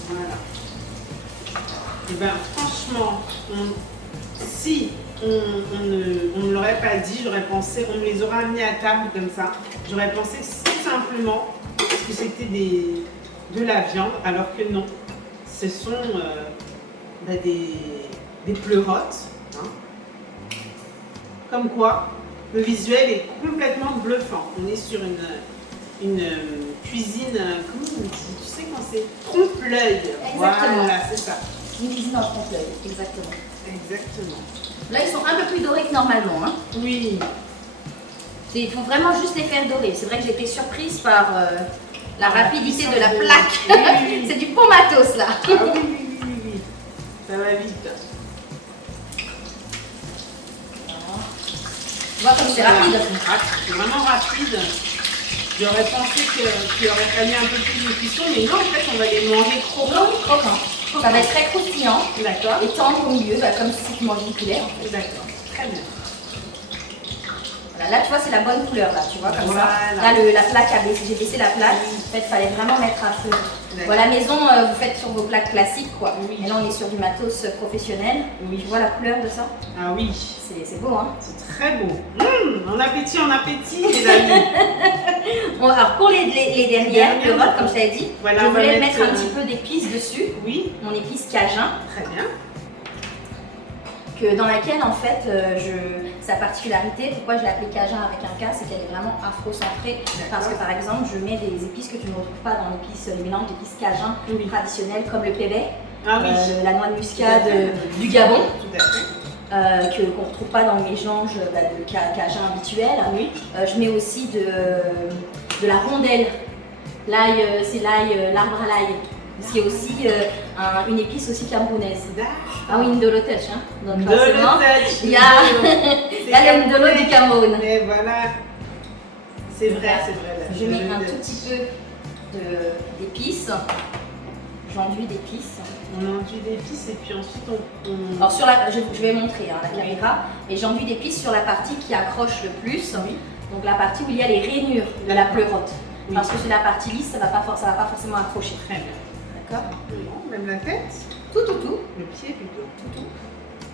Voilà. Et bien, franchement, si on ne me l'aurait pas dit, j'aurais pensé, on me les aurait amenés à table comme ça, j'aurais pensé tout simplement que c'était de la viande, alors que non, ce sont des pleurotes. Hein. Comme quoi, le visuel est complètement bluffant. On est sur une cuisine, comment on dit, tu sais quand c'est trompe-l'œil. Exactement. Voilà, c'est ça. Une cuisine en trompe-l'œil, exactement. Exactement. Là, ils sont un peu plus dorés que normalement. Hein. Oui. Il faut vraiment juste les faire dorer. C'est vrai que j'ai été surprise par la rapidité de la plaque. Oui, oui. C'est du bon matos là. Ah oui. Ça va vite. Tu vois comme c'est rapide. C'est vraiment rapide. J'aurais pensé qu'il aurait fallu un peu plus de cuisson, mais non, en fait, on va les manger croquants. Ça va être très croustillant. D'accord. Et tendre au milieu, comme si tu mangeais une poulet. D'accord. Très bien. Voilà, là, tu vois, c'est la bonne couleur, là, tu vois, comme voilà. ça. Là, la plaque a baissé, j'ai baissé la plaque. En fait, il fallait vraiment mettre à feu. Bon, à la maison, vous faites sur vos plaques classiques, quoi. Oui. Et là, on est sur du matos professionnel. Oui. Tu vois la couleur de ça? Ah oui. C'est beau, hein? C'est très beau. En appétit, les amis. Bon, alors, pour les dernières, le vote, comme je t'avais dit, voilà, je voulais mettre un petit peu d'épices dessus. Oui. Mon épice cajun. Très bien. Dans laquelle en fait sa particularité, pourquoi je l'ai appelée cajun avec un K, c'est qu'elle est vraiment afro-centrée, parce que par exemple je mets des épices que tu ne retrouves pas dans les mélanges d'épices cajun traditionnels comme le pébé, la noix de muscade du Gabon, qu'on ne retrouve pas dans le mélange de cajun habituel. Je mets aussi de la rondelle, l'ail, c'est l'arbre à l'ail. C'est aussi une épice aussi camerounaise. Ah oui, Ndolo Touch, hein. Donc forcément, il y a le Ndolo du Cameroun. Mais voilà, c'est vrai. Je mets un tout petit peu d'épices, j'enduis d'épices. On enduit d'épices et puis ensuite on... Alors je vais montrer la caméra, et j'enduis d'épices sur la partie qui accroche le plus, donc la partie où il y a les rainures de la pleurote. Parce que sur la partie lisse, ça va pas forcément accrocher. Très bien. D'accord. Non, même la tête. Tout. Le pied plutôt. Tout.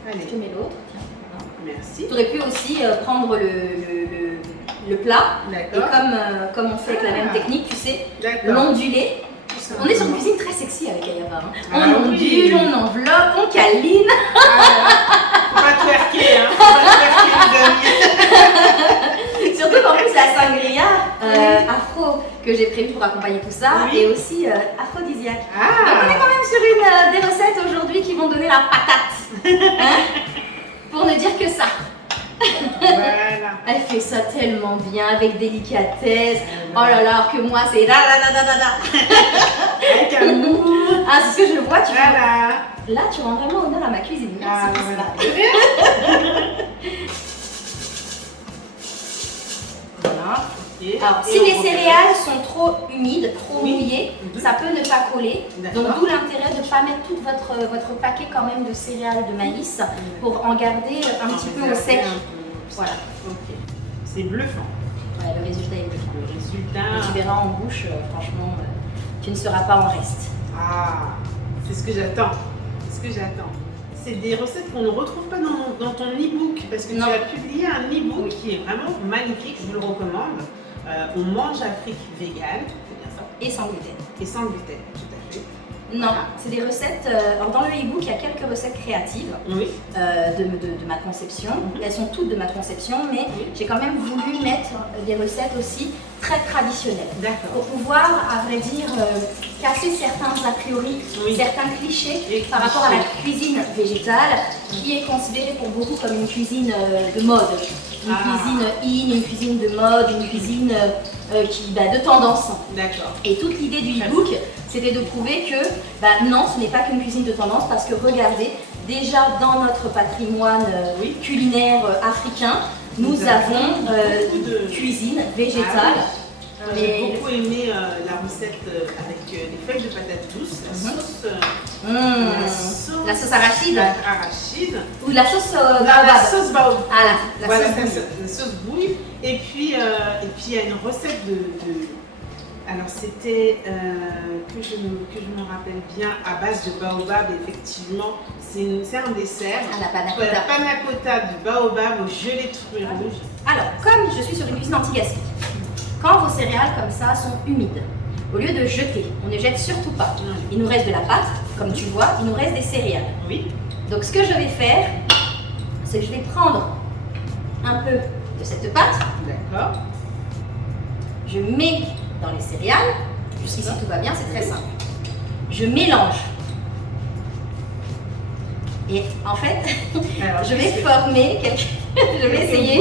Allez. Je te mets l'autre. Tiens. Voilà. Merci. Tu aurais pu aussi prendre le plat et comme on fait avec la même technique, tu sais, l'onduler. On est sur une cuisine très sexy avec Ayaba. Hein. On ondule, on enveloppe, on câline. Faut pas twerker, hein. Faut pas twerker, les amis. Surtout qu'en plus la sangria afro que j'ai prévu pour accompagner tout ça est aussi aphrodisiaque. Donc on est quand même sur des recettes aujourd'hui qui vont donner la patate. Hein, pour ne dire que ça. Voilà. Elle fait ça tellement bien, avec délicatesse. Oh là là, alors que moi c'est da. Avec amour. Ah, c'est ce que je vois, tu vois. Voilà. Là, tu rends vraiment honneur à ma cuisine. Ah, voilà. Voilà. Alors, si les céréales sont trop humides, trop mouillées, ça peut ne pas coller. Donc, d'où l'intérêt de ne pas mettre tout votre paquet quand même de céréales de maïs pour en garder un petit peu au sec. Voilà. Ok. C'est bluffant. Ouais, le résultat est bluffant. Le résultat... Et tu verras en bouche, franchement, tu ne seras pas en reste. Ah, c'est ce que j'attends. C'est ce que j'attends. C'est des recettes qu'on ne retrouve pas dans ton e-book, parce que tu as publié un e-book qui est vraiment magnifique, je vous le recommande. On mange Afrique vegan, c'est bien ça. Et sans gluten. Et sans gluten, tout à fait. Non, voilà. C'est des recettes. Alors dans le e-book, il y a quelques recettes créatives de ma conception. Elles sont toutes de ma conception, mais j'ai quand même voulu mettre des recettes aussi très traditionnelles. Pour pouvoir, à vrai dire, casser certains a priori, certains clichés par rapport à la cuisine végétale, qui est considérée pour beaucoup comme une cuisine de mode. Une cuisine in, une cuisine de mode, une cuisine de tendance. D'accord. Et toute l'idée du e-book, c'était de prouver que non, ce n'est pas qu'une cuisine de tendance, parce que regardez, déjà dans notre patrimoine culinaire africain, nous avons cuisine végétale. J'ai beaucoup aimé la recette avec les feuilles de patates douces, la sauce arachide. Ou la sauce la sauce baobab. La sauce bouille. Et puis il y a une recette de alors c'était que je me rappelle bien à base de baobab, effectivement. C'est un dessert. La panna cotta. La panna cotta de baobab au gelée de fruits rouges. Alors, comme je suis sur une cuisine anti-gaspi, quand vos céréales comme ça sont humides, au lieu de jeter, on ne jette surtout pas. Il nous reste de la pâte, comme tu vois, il nous reste des céréales. Oui. Donc ce que je vais faire, c'est que je vais prendre un peu de cette pâte. D'accord. Je mets dans les céréales. Jusqu'ici tout va bien, c'est très simple. Je mélange. Et en fait, je vais former quelque... je vais essayer.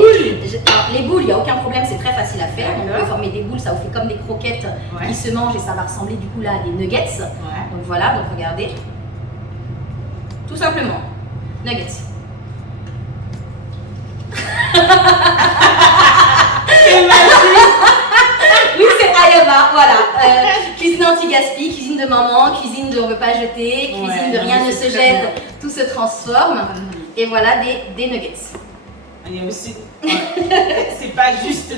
Alors, les boules, il n'y a aucun problème, c'est très facile à faire. On peut former des boules, ça vous fait comme des croquettes qui se mangent et ça va ressembler du coup là à des nuggets. Donc voilà, donc regardez. Tout simplement, nuggets. Oui, c'est Ayaba, voilà. Cuisine anti-gaspi, cuisine de maman, cuisine de on ne veut pas jeter, cuisine de rien ne se jette, tout se transforme. Et voilà des nuggets. Il y a aussi, c'est pas juste ce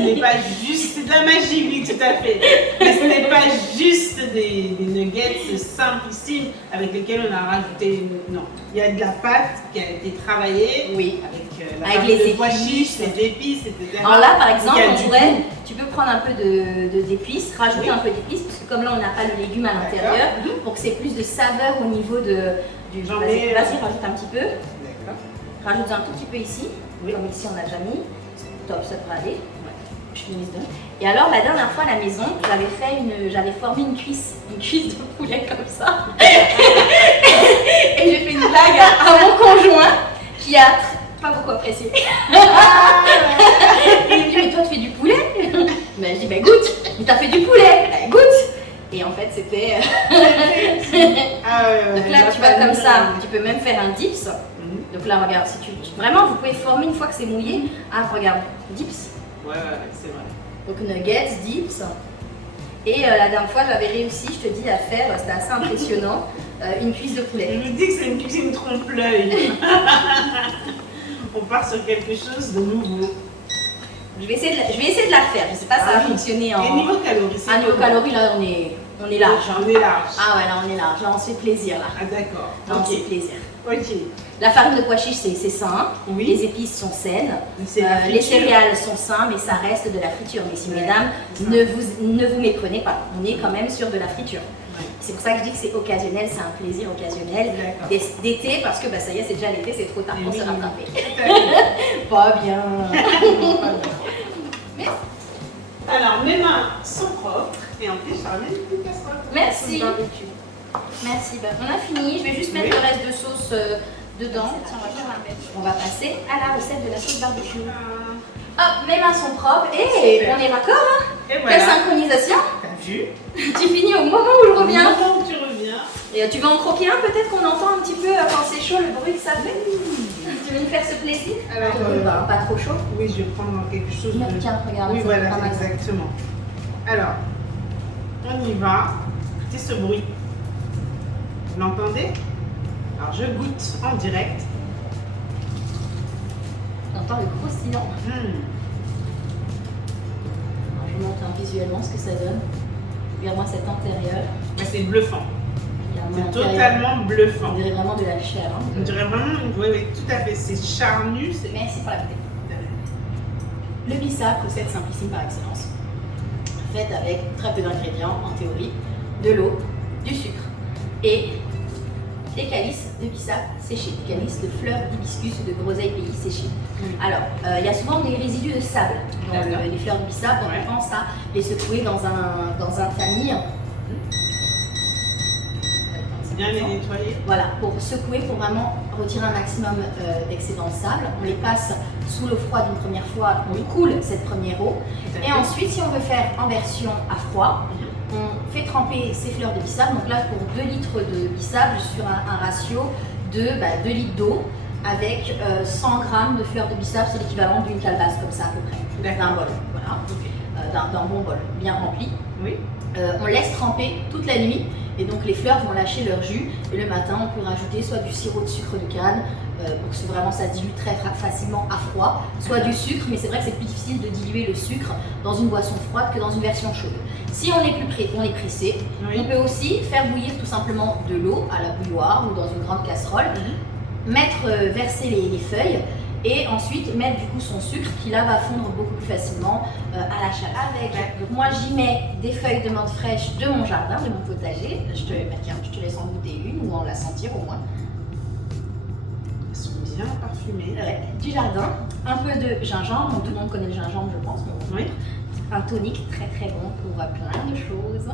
n'est pas juste, c'est de la magie, oui, tout à fait. Mais ce n'est pas juste des nuggets simplissimes avec lesquels on a rajouté, non. Il y a de la pâte qui a été travaillée avec les épices, les épices, etc. Alors là, par exemple, tu peux prendre un peu d'épices, rajouter un peu d'épices, parce que comme là, on n'a pas le légume à l'intérieur, pour que c'est plus de saveur au niveau du... Vas-y, rajoute un petit peu. Rajoute un tout petit peu ici, comme ici on a déjà mis. Top, ça devrait aller. Je finis dedans. Et alors la dernière fois à la maison, j'avais formé une cuisse de poulet comme ça. Et j'ai fait une blague à mon conjoint qui a pas beaucoup apprécié. Il me dit mais toi tu fais du poulet? Ben, je dis ben goûte. Mais t'as fait du poulet? Ben, goûte. Et en fait c'était. Donc là tu vas comme ça. Tu peux même faire un dips. Donc là, regarde, si vraiment, vous pouvez former une fois que c'est mouillé. Ah, regarde, dips. Ouais, c'est vrai. Donc nuggets, dips. Et la dernière fois, j'avais réussi, je te dis, à faire, c'était assez impressionnant, une cuisse de poulet. Je me dis que c'est une cuisine trompe-l'œil. On part sur quelque chose de nouveau. Je vais essayer de la faire. Je ne sais pas si ça va fonctionner en. Et niveau calories, à niveau calories, là, on est large. On est large. Ah ouais, là, on est large. Là, on se fait plaisir, là. Ah, d'accord. Là, on se fait plaisir. Ok. La farine de pois chiche, c'est sain. Oui. Les épices sont saines. Les céréales sont sains, mais ça reste de la friture. Messieurs, mesdames, ne vous méprenez pas. On est quand même sur de la friture. Ouais. C'est pour ça que je dis que c'est occasionnel, c'est un plaisir occasionnel d'été, parce que ça y est, c'est déjà l'été, c'est trop tard pour se rattraper. Pas bien. Merci. Alors, mes mains sont propres et en plus, je ramène une casserole. Merci. Merci. On a fini. Je vais juste mettre le reste de sauce dedans. On va passer à la recette de la sauce barbecue. Hop, mes mains sont propres et on est raccord. Hein. Quelle synchronisation. T'as vu? Tu finis au moment où je reviens. Au moment où tu reviens. Et tu vas en croquer un, peut-être qu'on entend un petit peu quand c'est chaud le bruit que ça fait. Tu veux nous faire ce plaisir? Alors, pas trop chaud. Oui, je vais prendre quelque chose de... Tiens, regarde. Oui, voilà, exactement. Alors, on y va. Écoutez ce bruit. Vous l'entendez? Alors, je goûte en direct. On entend le croustillant. vous montre visuellement ce que ça donne. Regarde-moi cet intérieur. C'est bluffant. C'est totalement bluffant. On dirait vraiment de la chair. Hein. On dirait vraiment, oui, tout à fait. C'est charnu. Merci pour la beauté. Le bissap, recette simplissime par excellence. Faite avec très peu d'ingrédients, en théorie, de l'eau, du sucre et des calices de bissap séchés, des calices de fleurs d'hibiscus ou de groseille pays séchées. Alors, il y a souvent des résidus de sable dans les fleurs de bissap, donc on pense à les secouer dans un tamis. Bien les nettoyer. Voilà, pour secouer, pour vraiment retirer un maximum d'excédent de sable. On les passe sous l'eau froide une première fois, on coule cette première eau. Et ensuite, si on veut faire en version à froid, on fait tremper ces fleurs de bissap. Donc là, pour 2 litres de bissap, je suis sur un ratio de 2 litres d'eau avec 100 g de fleurs de bissap, c'est l'équivalent d'une calebasse comme ça à peu près, d'un bol, voilà, d'un bon bol bien rempli. Oui. On laisse tremper toute la nuit et donc les fleurs vont lâcher leur jus et le matin on peut rajouter soit du sirop de sucre de canne pour que vraiment ça se dilue très facilement à froid, soit du sucre, mais c'est vrai que c'est plus difficile de diluer le sucre dans une boisson froide que dans une version chaude. Si on est pressé, on peut aussi faire bouillir tout simplement de l'eau à la bouilloire ou dans une grande casserole, verser les feuilles et ensuite mettre du coup son sucre qui là va fondre beaucoup plus facilement à la chaleur. Donc moi j'y mets des feuilles de menthe fraîche de mon jardin, de mon potager. Je te laisse en goûter une ou en la sentir au moins. Elles sont bien parfumées. Du jardin, un peu de gingembre, donc tout le monde connaît le gingembre je pense. Mais un tonique très très bon pour plein de choses.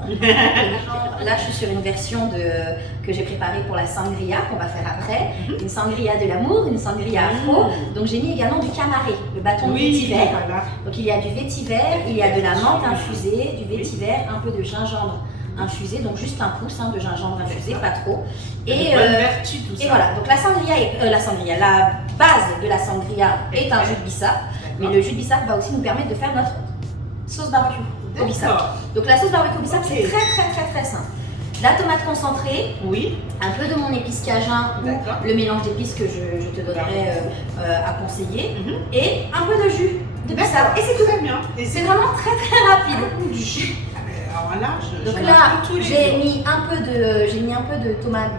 Là, je suis sur une version que j'ai préparée pour la sangria qu'on va faire après. Une sangria de l'amour, une sangria afro. Donc j'ai mis également du camaré, le bâton de vétiver. Voilà. Donc il y a du vétiver, il y a de la menthe infusée, du vétiver, un peu de gingembre infusé, donc juste un pouce de gingembre infusé, pas trop. Et vertu, tout ça. Et voilà, donc la base de la sangria est un jus de bissap, mais le jus de bissap va aussi nous permettre de faire notre sauce barbecue au bissap. Donc la sauce barbecue au bissap, c'est très simple. La tomate concentrée, un peu de mon épice cajun, le mélange d'épices que je te donnerai à conseiller, et un peu de jus de bissap. Et c'est tout bien. C'est vraiment très rapide. Du jus. Alors là, donc là, j'ai mis un peu de tomate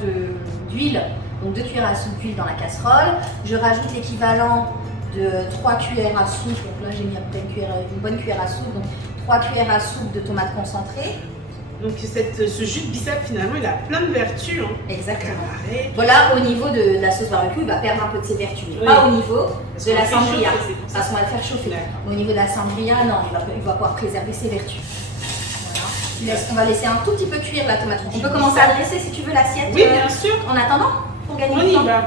d'huile, donc 2 cuillères à soupe d'huile dans la casserole. Je rajoute l'équivalent de 3 cuillères à soupe, donc là j'ai mis à peu près une bonne cuillère à soupe, donc 3 cuillères à soupe de tomates concentrées. Donc ce jus de bissap finalement il a plein de vertus. Exactement. Voilà, au niveau de la sauce barbecue, il va perdre un peu de ses vertus, mais pas au niveau de la sangria, parce qu'on va le faire chauffer. Au niveau de la sangria, non, il va pouvoir préserver ses vertus. Voilà. On va laisser un tout petit peu cuire la tomate. On peut commencer à dresser si tu veux l'assiette. Oui, bien sûr. En attendant, pour gagner du temps. On y va.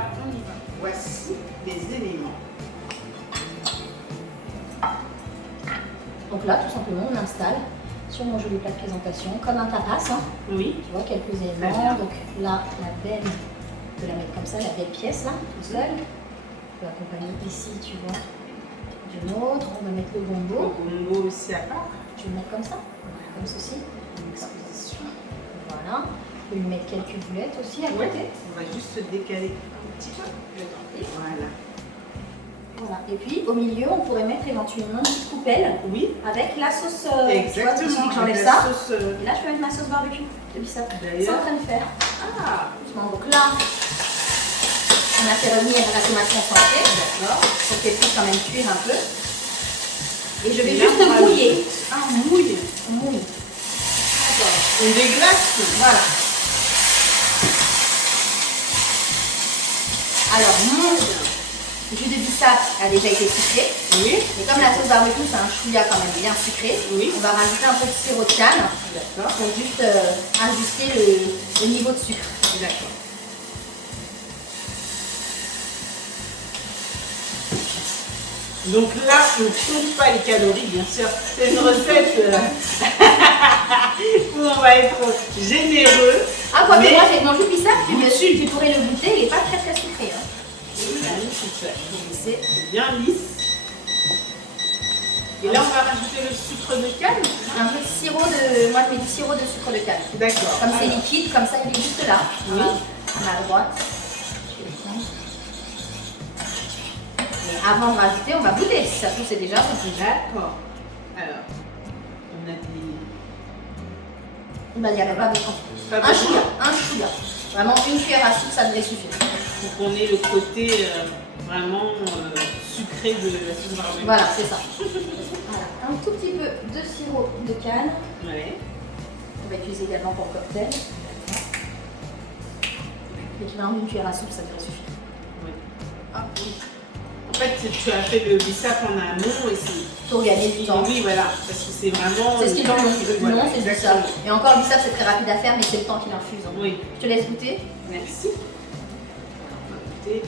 Voici les éléments. Donc là, tout simplement, on installe sur mon joli plat de présentation, comme un tapas. Oui. Tu vois, quelques éléments. Donc là, la belle, on peut la mettre comme ça, la belle pièce là, tout seul. On peut accompagner ici, tu vois, d'une autre. On va mettre le gombo. Le gombo aussi à part. Tu veux le mettre comme ça, comme ceci. Une exposition. Voilà. On peut lui mettre quelques boulettes aussi à côté. On va juste se décaler un petit peu. Voilà. Voilà. Et puis au milieu, on pourrait mettre éventuellement une petite coupelle avec la sauce. Exactement. Tu vois, j'enlève ça. Et là, je peux mettre ma sauce barbecue de bissap. C'est en train de faire. Doucement. Donc là, on a fait revenir la tomate concentrée. D'accord. Pour qu'elle puisse quand même cuire un peu. Et je vais juste mouiller. On mouille. On mouille. D'accord. On déglace. Voilà. Alors, mon jus de bissap a déjà été sucré. Oui. Et comme la sauce barbecue, c'est un chouïa quand même bien sucré, on va rajouter un peu de sirop de canne pour juste ajuster le niveau de sucre. D'accord. Donc là, on ne compte pas les calories, bien sûr. C'est une recette où on va être généreux. Ah, quoi que moi, avec mon jus de bissap, tu pourrais le goûter, il n'est pas très sucré. C'est bien lisse. Et là, on va rajouter le sucre de canne. Un peu de sirop de... Moi, je mets du sirop de sucre de canne. D'accord. Comme c'est liquide, comme ça, il est juste là. Oui. À ma droite. Et avant de rajouter, on va goûter. Si ça se trouve, c'est déjà bon. D'accord. Alors, on On a des... Bah, il n'y avait pas beaucoup. Un chouïa. Vraiment, une cuillère à soupe, ça devrait suffire. Pour qu'on ait le côté vraiment sucré de la sauce barbecue. Voilà, c'est ça. Voilà. Un tout petit peu de sirop de canne. Ouais. On va utiliser également pour cocktail. L'équivalent d'une cuillère à soupe, ça devrait suffire. Oui. Ah, oui. En fait, tu as fait le bissap en amont et c'est... Pour gagner du temps. Oui, voilà. Parce que c'est vraiment... C'est ce qu'ils ont le plus long, c'est du ça. bissap. Et encore, le bissap, c'est très rapide à faire, mais c'est le temps qu'il infuse. Hein. Oui. Je te laisse goûter. Merci. On va goûter.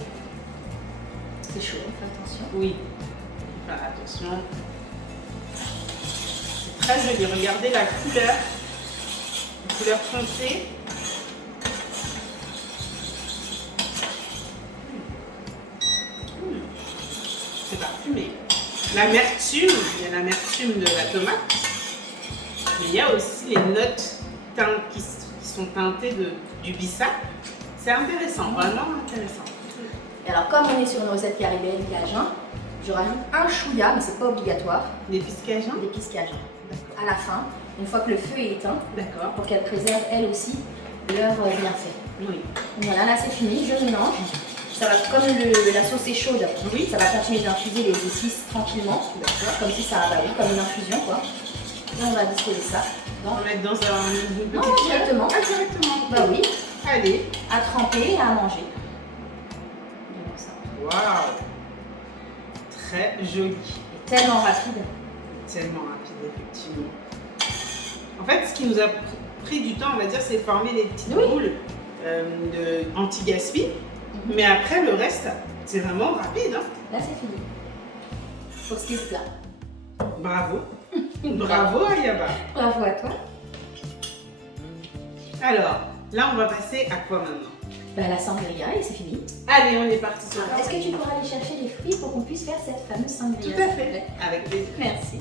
C'est chaud, fais attention. Oui. Faire attention. C'est très joli. Regardez la couleur. La couleur foncée. C'est parfumé. L'amertume, il y a l'amertume de la tomate, mais il y a aussi les notes qui sont teintées du bissap. C'est intéressant, vraiment intéressant. Et alors, comme on est sur une recette caribéenne cajun, je rajoute un chouïa, mais c'est pas obligatoire. L'épice cajun? L'épice cajun. À la fin, une fois que le feu est éteint, pour qu'elle préserve elle aussi leur bienfait. Oui. Voilà, là c'est fini, je mélange. Ça va, comme la sauce est chaude, oui, ça va continuer d'infuser les épices tranquillement, comme si ça, bah oui, comme une infusion quoi. Et on va disposer ça. On va mettre dans une petite non, directement. Ah, directement. Bah oui. Allez. À tremper et à manger. Waouh. Très joli. Et tellement rapide. Tellement rapide, effectivement. En fait, ce qui nous a pris du temps, on va dire, c'est former les petites boules anti-gaspi. Mais après, le reste, c'est vraiment rapide. Hein. Là, c'est fini. Pour ce qui est plat. Bravo. Bravo, Ayaba. Bravo à toi. Alors, là, on va passer à quoi maintenant? Bah, la sangria et c'est fini. Allez, on est parti sur la Est-ce que tu pourras aller chercher les fruits pour qu'on puisse faire cette fameuse sangria? Tout à fait. Avec plaisir. Merci.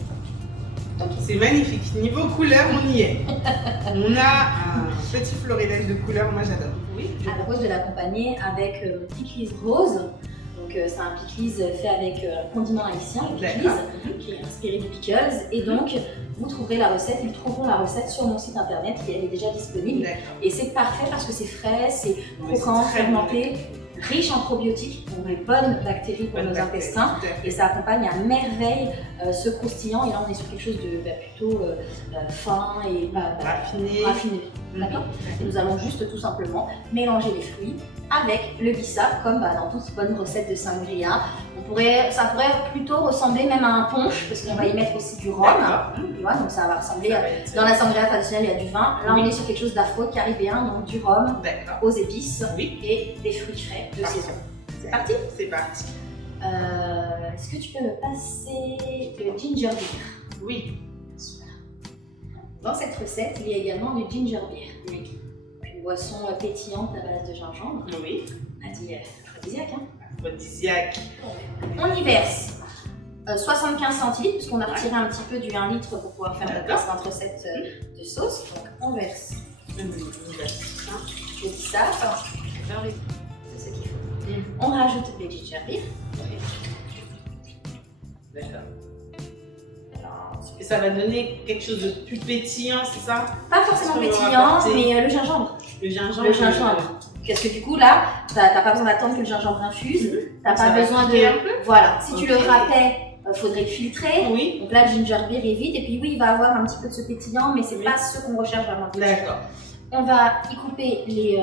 C'est magnifique. Niveau couleur, on y est. On a un petit florilège de couleurs, moi j'adore. Oui. Je propose de l'accompagner avec pickles rose. Donc c'est un pickles fait avec un condiment haïtien, le pickles, qui est inspiré du pickles. Et donc vous trouverez la recette, ils trouveront la recette sur mon site internet qui est déjà disponible. Et c'est parfait parce que c'est frais, c'est croquant, fermenté. Riche en probiotiques, donc des bonnes bactéries pour nos intestins, et ça accompagne à merveille ce croustillant. Et là, on est sur quelque chose de plutôt fin et raffiné. D'accord. Et nous allons juste tout simplement mélanger les fruits avec le bissap, comme dans toute bonne recette de sangria. Ça pourrait plutôt ressembler même à un punch, parce qu'on va y mettre aussi du rhum. Tu vois, donc ça va ressembler dans la sangria traditionnelle, il y a du vin. Là, on est sur quelque chose d'afro-caribéen, donc du rhum aux épices et des fruits frais de saison. C'est parti? C'est parti. Est-ce que tu peux me passer le ginger beer? Oui. Dans cette recette, il y a également du ginger beer. Oui. Une boisson pétillante à base de gingembre. Oui. On a dit aphrodisiaque. Hein? Aphrodisiaque. On y verse 75 centilitres, puisqu'on a retiré un petit peu du 1 litre pour pouvoir faire la précédente recette de sauce. Donc on verse le bissap. C'est ce qu'il faut. On rajoute les ginger beer. D'accord. Et ça va donner quelque chose de plus pétillant, c'est ça? Pas forcément pétillant, mais le gingembre. Le gingembre. Le gingembre. Parce que du coup, là, t'as pas besoin d'attendre que le gingembre infuse. T'as pas besoin de. Voilà. Si tu le râpais, il faudrait le filtrer. Oui. Donc là, le ginger beer est vide. Et puis, oui, il va avoir un petit peu de ce pétillant, mais c'est pas ce qu'on recherche vraiment. D'accord. On va y couper les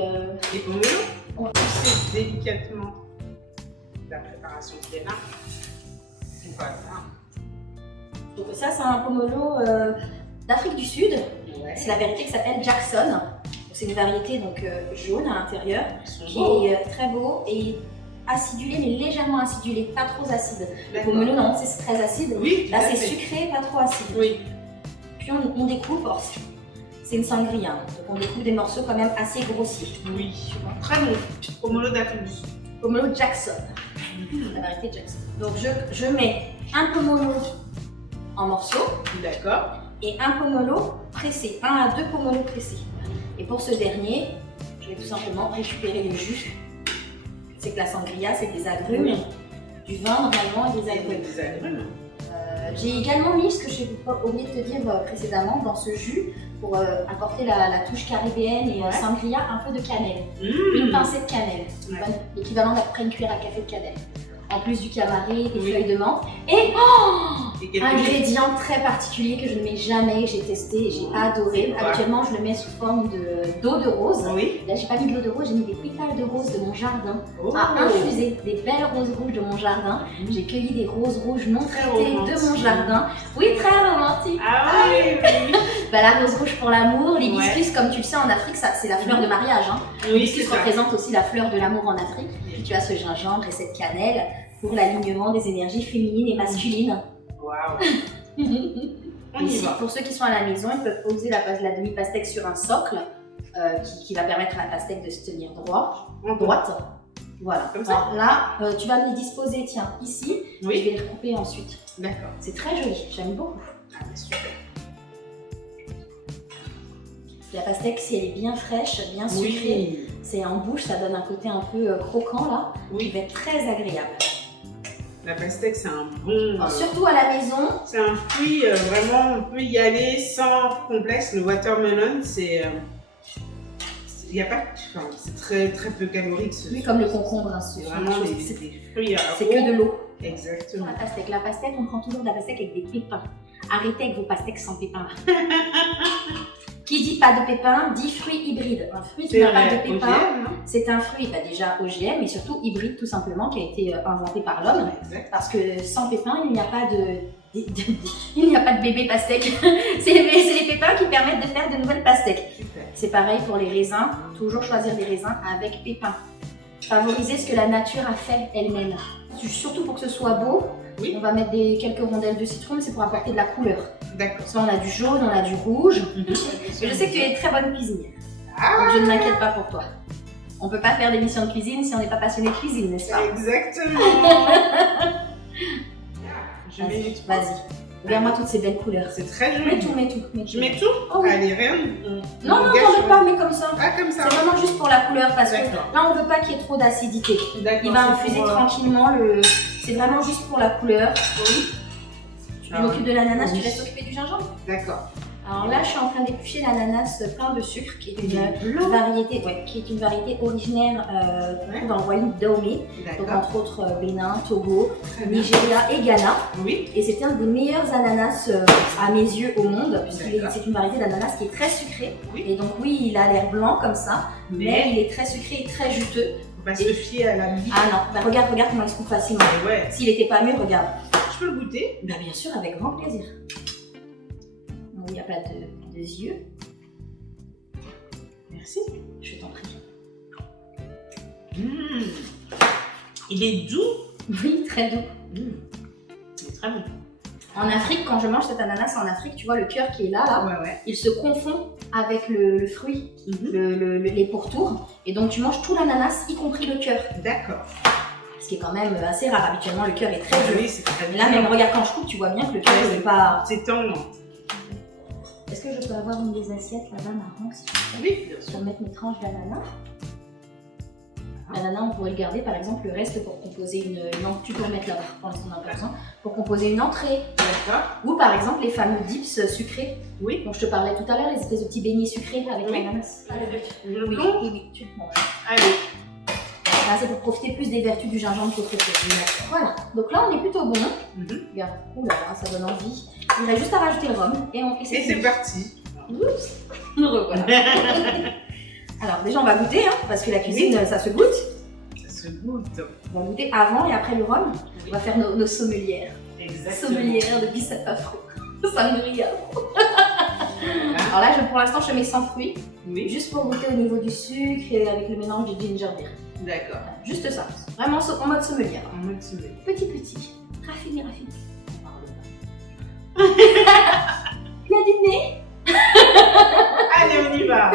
pomelos. On va pousser délicatement la préparation qui est là. Voilà. Donc ça, c'est un pomelo d'Afrique du Sud. C'est la variété qui s'appelle Jackson. C'est une variété donc, jaune à l'intérieur, qui est très beau et acidulé, mais légèrement acidulé, pas trop acide. Le pomelo, non, c'est très acide. Oui, là, c'est sucré, pas trop acide. Oui. Puis on découpe, c'est une sangria, donc on découpe des morceaux quand même assez grossiers. Oui, très bon. Pomelo d'Afrique du Sud. Pomelo Jackson, la variété Jackson. Donc je mets un pomelo en morceaux. D'accord. Et un pomelo pressé, 1 à 2 pomelos pressés. Et pour ce dernier, je vais tout simplement récupérer le jus. C'est que la sangria, c'est des agrumes, du vin normalement et des agrumes. J'ai également mis ce que j'ai oublié de te dire précédemment dans ce jus pour apporter la touche caribéenne et sangria, un peu de cannelle. Une pincée de cannelle, l'équivalent d'à peu près une cuillère à café de cannelle. En plus du camaré, des feuilles de menthe et un ingrédient très particulier que je ne mets jamais, j'ai testé, j'ai adoré. Habituellement, je le mets sous forme d'eau de rose. Là, j'ai pas mis de l'eau de rose, j'ai mis des pétales de rose de mon jardin à infuser, des belles roses rouges de mon jardin. J'ai cueilli des roses rouges non traitées de mon jardin. Oui, très romantique. Ah oui. La rose rouge pour l'amour, l'hibiscus, comme tu le sais, en Afrique, c'est la fleur de mariage. L'hibiscus représente aussi la fleur de l'amour en Afrique. Puis tu as ce gingembre et cette cannelle pour l'alignement des énergies féminines et masculines. Waouh. Ici, pour ceux qui sont à la maison, ils peuvent poser la demi-pastèque sur un socle qui va permettre à la pastèque de se tenir droite. Voilà. Comme ça. Alors là, tu vas me les disposer, tiens, ici. Je vais les recouper ensuite. D'accord. C'est très joli, j'aime beaucoup. Ah, super. La pastèque, si elle est bien fraîche, bien sucrée, c'est en bouche, ça donne un côté un peu croquant là, qui va être très agréable. La pastèque, c'est un bon... Alors, surtout à la maison. C'est un fruit, vraiment, on peut y aller sans complexe. Le watermelon, c'est... Il n'y a pas... Enfin, c'est très, très peu calorique. Oui, comme le concombre. Hein, c'est vraiment des fruits à c'est que de l'eau. Exactement. La pastèque, on prend toujours de la pastèque avec des pépins. Arrêtez avec vos pastèques sans pépins. Qui dit pas de pépins, dit fruit hybride. Un fruit qui n'a pas de pépins, c'est un fruit déjà OGM, mais surtout hybride tout simplement, qui a été inventé par l'homme. Parce que sans pépins, il n'y a pas de bébé pastèque. C'est les pépins qui permettent de faire de nouvelles pastèques. C'est pareil pour les raisins, toujours choisir des raisins avec pépins. Favoriser ce que la nature a fait elle-même. Surtout pour que ce soit beau, on va mettre quelques rondelles de citron, mais c'est pour apporter de la couleur. D'accord. On a du jaune, on a du rouge. Et je sais que tu es une très bonne cuisinière. Donc je ne m'inquiète pas pour toi. On ne peut pas faire d'émission de cuisine si on n'est pas passionné de cuisine, n'est-ce pas? Exactement. Vas-y. Regarde-moi toutes ces belles couleurs. C'est très joli. Mets tout. Je mets tout? Allez, rien. Non, t'en mets pas, mais comme ça. Ah, comme ça. C'est vraiment juste pour la couleur parce que là, on ne veut pas qu'il y ait trop d'acidité. Il va infuser tranquillement C'est vraiment juste pour la couleur. Tu m'occupes de l'ananas, tu laisses t'occuper du gingembre? D'accord. Alors là, je suis en train d'éplucher l'ananas plein de sucre, qui est une variété originaire dans le royaume de Dahomey, donc entre autres Bénin, Togo, Nigeria et Ghana. Et c'est un des meilleurs ananas à mes yeux au monde, puisque c'est une variété d'ananas qui est très sucrée. Et donc oui, il a l'air blanc comme ça, mais il est très sucré et très juteux. On va se fier à la vie. Ah non, regarde comment il se coupe facilement. S'il n'était pas mûr, regarde. Je peux le goûter? Bien sûr, avec grand plaisir. Il n'y a pas de yeux. Merci. Je t'en prie. Il est doux. Oui, très doux. C'est très bon. En Afrique, quand je mange cet ananas en Afrique, tu vois le cœur qui est là, il se confond avec le fruit, les pourtours. Et donc tu manges tout l'ananas, y compris le cœur. D'accord. Ce qui est quand même assez rare. Habituellement, le cœur est très dur. Oui, c'est très bien. Là, même regarde quand je coupe, tu vois bien que le cœur n'est pas... C'est tendre. Est-ce que je peux avoir une des assiettes là-bas marron si tu veux? Oui, bien sûr. Pour mettre mes tranches d'ananas. L'ananas, on pourrait le garder par exemple le reste pour composer une entrée. Tu peux le mettre là-bas pour l'instant, on n'a pas besoin. Pour composer une entrée. Ou par exemple les fameux dips sucrés. Oui. Dont je te parlais tout à l'heure, les espèces de petits beignets sucrés avec l'ananas. Oui, tu le manges. Allez. Là, c'est pour profiter plus des vertus du gingembre qu'autre chose. Voilà. Donc là, on est plutôt bon. Regarde. Ouh là là, ça donne envie. Il reste juste à rajouter le rhum. Et c'est parti. Oups. Nous revoilà. Alors déjà, on va goûter, parce que la cuisine, ça se goûte. Ça se goûte. On va goûter avant et après le rhum. On va faire nos sommelières. Exactement. Sommelières de bissap afro. Sangria. Alors là, pour l'instant, je mets sans fruits. Juste pour goûter au niveau du sucre et avec le mélange du ginger beer. D'accord. Juste ça. Vraiment en mode sommelière. En mode sommelière. Petit. Raffiné. Il y a du nez. Allez, on y va.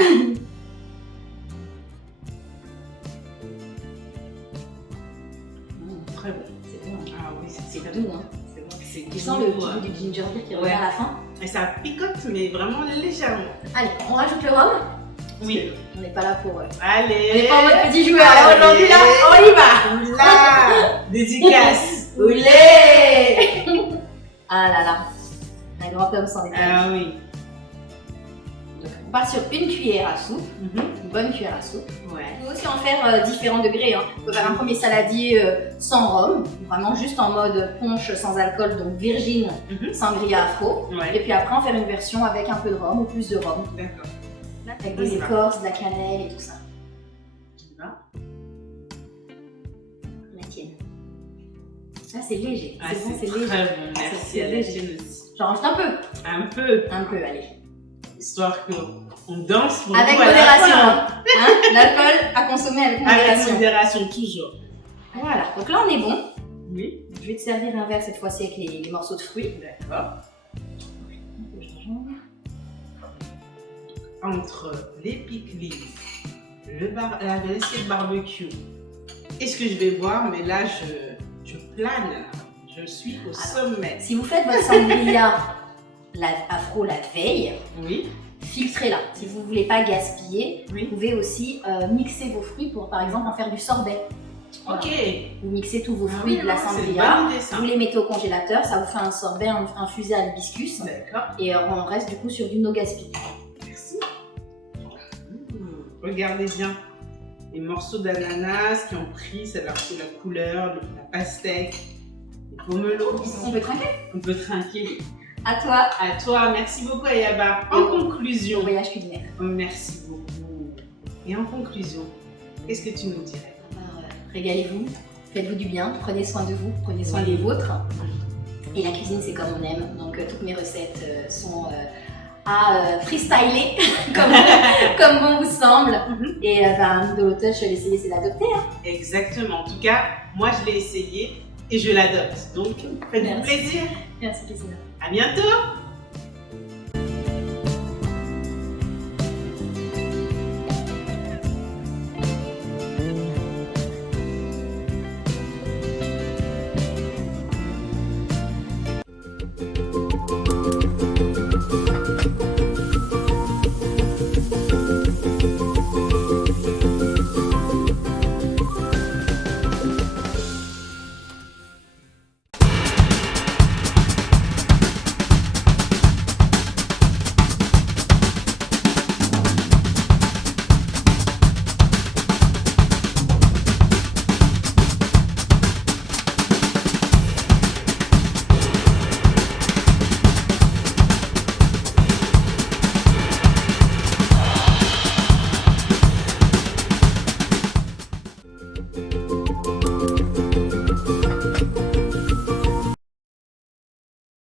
Très bon. C'est bon. Ah oui, c'est doux. C'est bon. Tu sens le petit goût du ginger beer qui revient à la fin. Et ça picote, mais vraiment légèrement. Allez, on rajoute le rhum. Oui. On n'est pas là pour... Allez. On n'est pas en mode petit joueur. Alors aujourd'hui, là, on y va. Là, dédicace. Oulé. Ah là là, un grand homme sans détail. Ah oui. On part sur une cuillère à soupe, une bonne cuillère à soupe. Ouais. On peut aussi en faire différents degrés. Hein. On peut faire un premier saladier sans rhum, vraiment juste en mode punch sans alcool, donc virgin, sangria afro. Ouais. Et puis après, en faire une version avec un peu de rhum ou plus de rhum. D'accord. Avec des écorces, de la cannelle et tout ça. La tienne. Ah, c'est léger. Ah, c'est bon, c'est très léger. bon, merci. C'est À la léger. tienne aussi. J'en rajoute un peu. Un peu. Un peu, allez. Histoire qu'on danse pour avec nous à la modération. fin. Hein. L'alcool à consommer avec modération. Avec modération, toujours. Voilà. Donc là, on est bon. Oui. Je vais te servir un verre cette fois-ci avec les morceaux de fruits. D'accord. Entre les pickles, l'assiette barbecue et ce que je vais boire, mais là, je plane. Je suis au sommet. Si vous faites votre sangria afro la veille, Oui. filtrez-la. Si vous ne voulez pas gaspiller, Oui. vous pouvez aussi mixer vos fruits pour, par exemple, en faire du sorbet. Voilà. Ok. Vous mixez tous vos fruits de la C'est une sangria, bonne idée, ça. vous les mettez au congélateur, ça vous fait un sorbet infusé à l'hibiscus. D'accord. Et on reste du coup sur du no gaspille. Merci. Regardez bien les morceaux d'ananas qui ont pris, c'est la couleur, la pastèque, les pomelos. On peut trinquer. On peut trinquer. À toi. À toi, merci beaucoup Ayaba. En conclusion, Bon voyage culinaire. merci beaucoup. Et en conclusion, qu'est-ce que tu nous dirais? Alors, régalez-vous, faites-vous du bien, prenez soin de vous, prenez soin des vôtres. Et la cuisine, c'est comme on aime, donc toutes mes recettes sont à freestyler comme bon vous semble. Et ben, de l'automne, je vais l'essayer, c'est d'adopter. Hein. Exactement. En tout cas, moi je l'ai essayé et je l'adopte. Donc, faites-vous plaisir. Merci, Christina. À bientôt.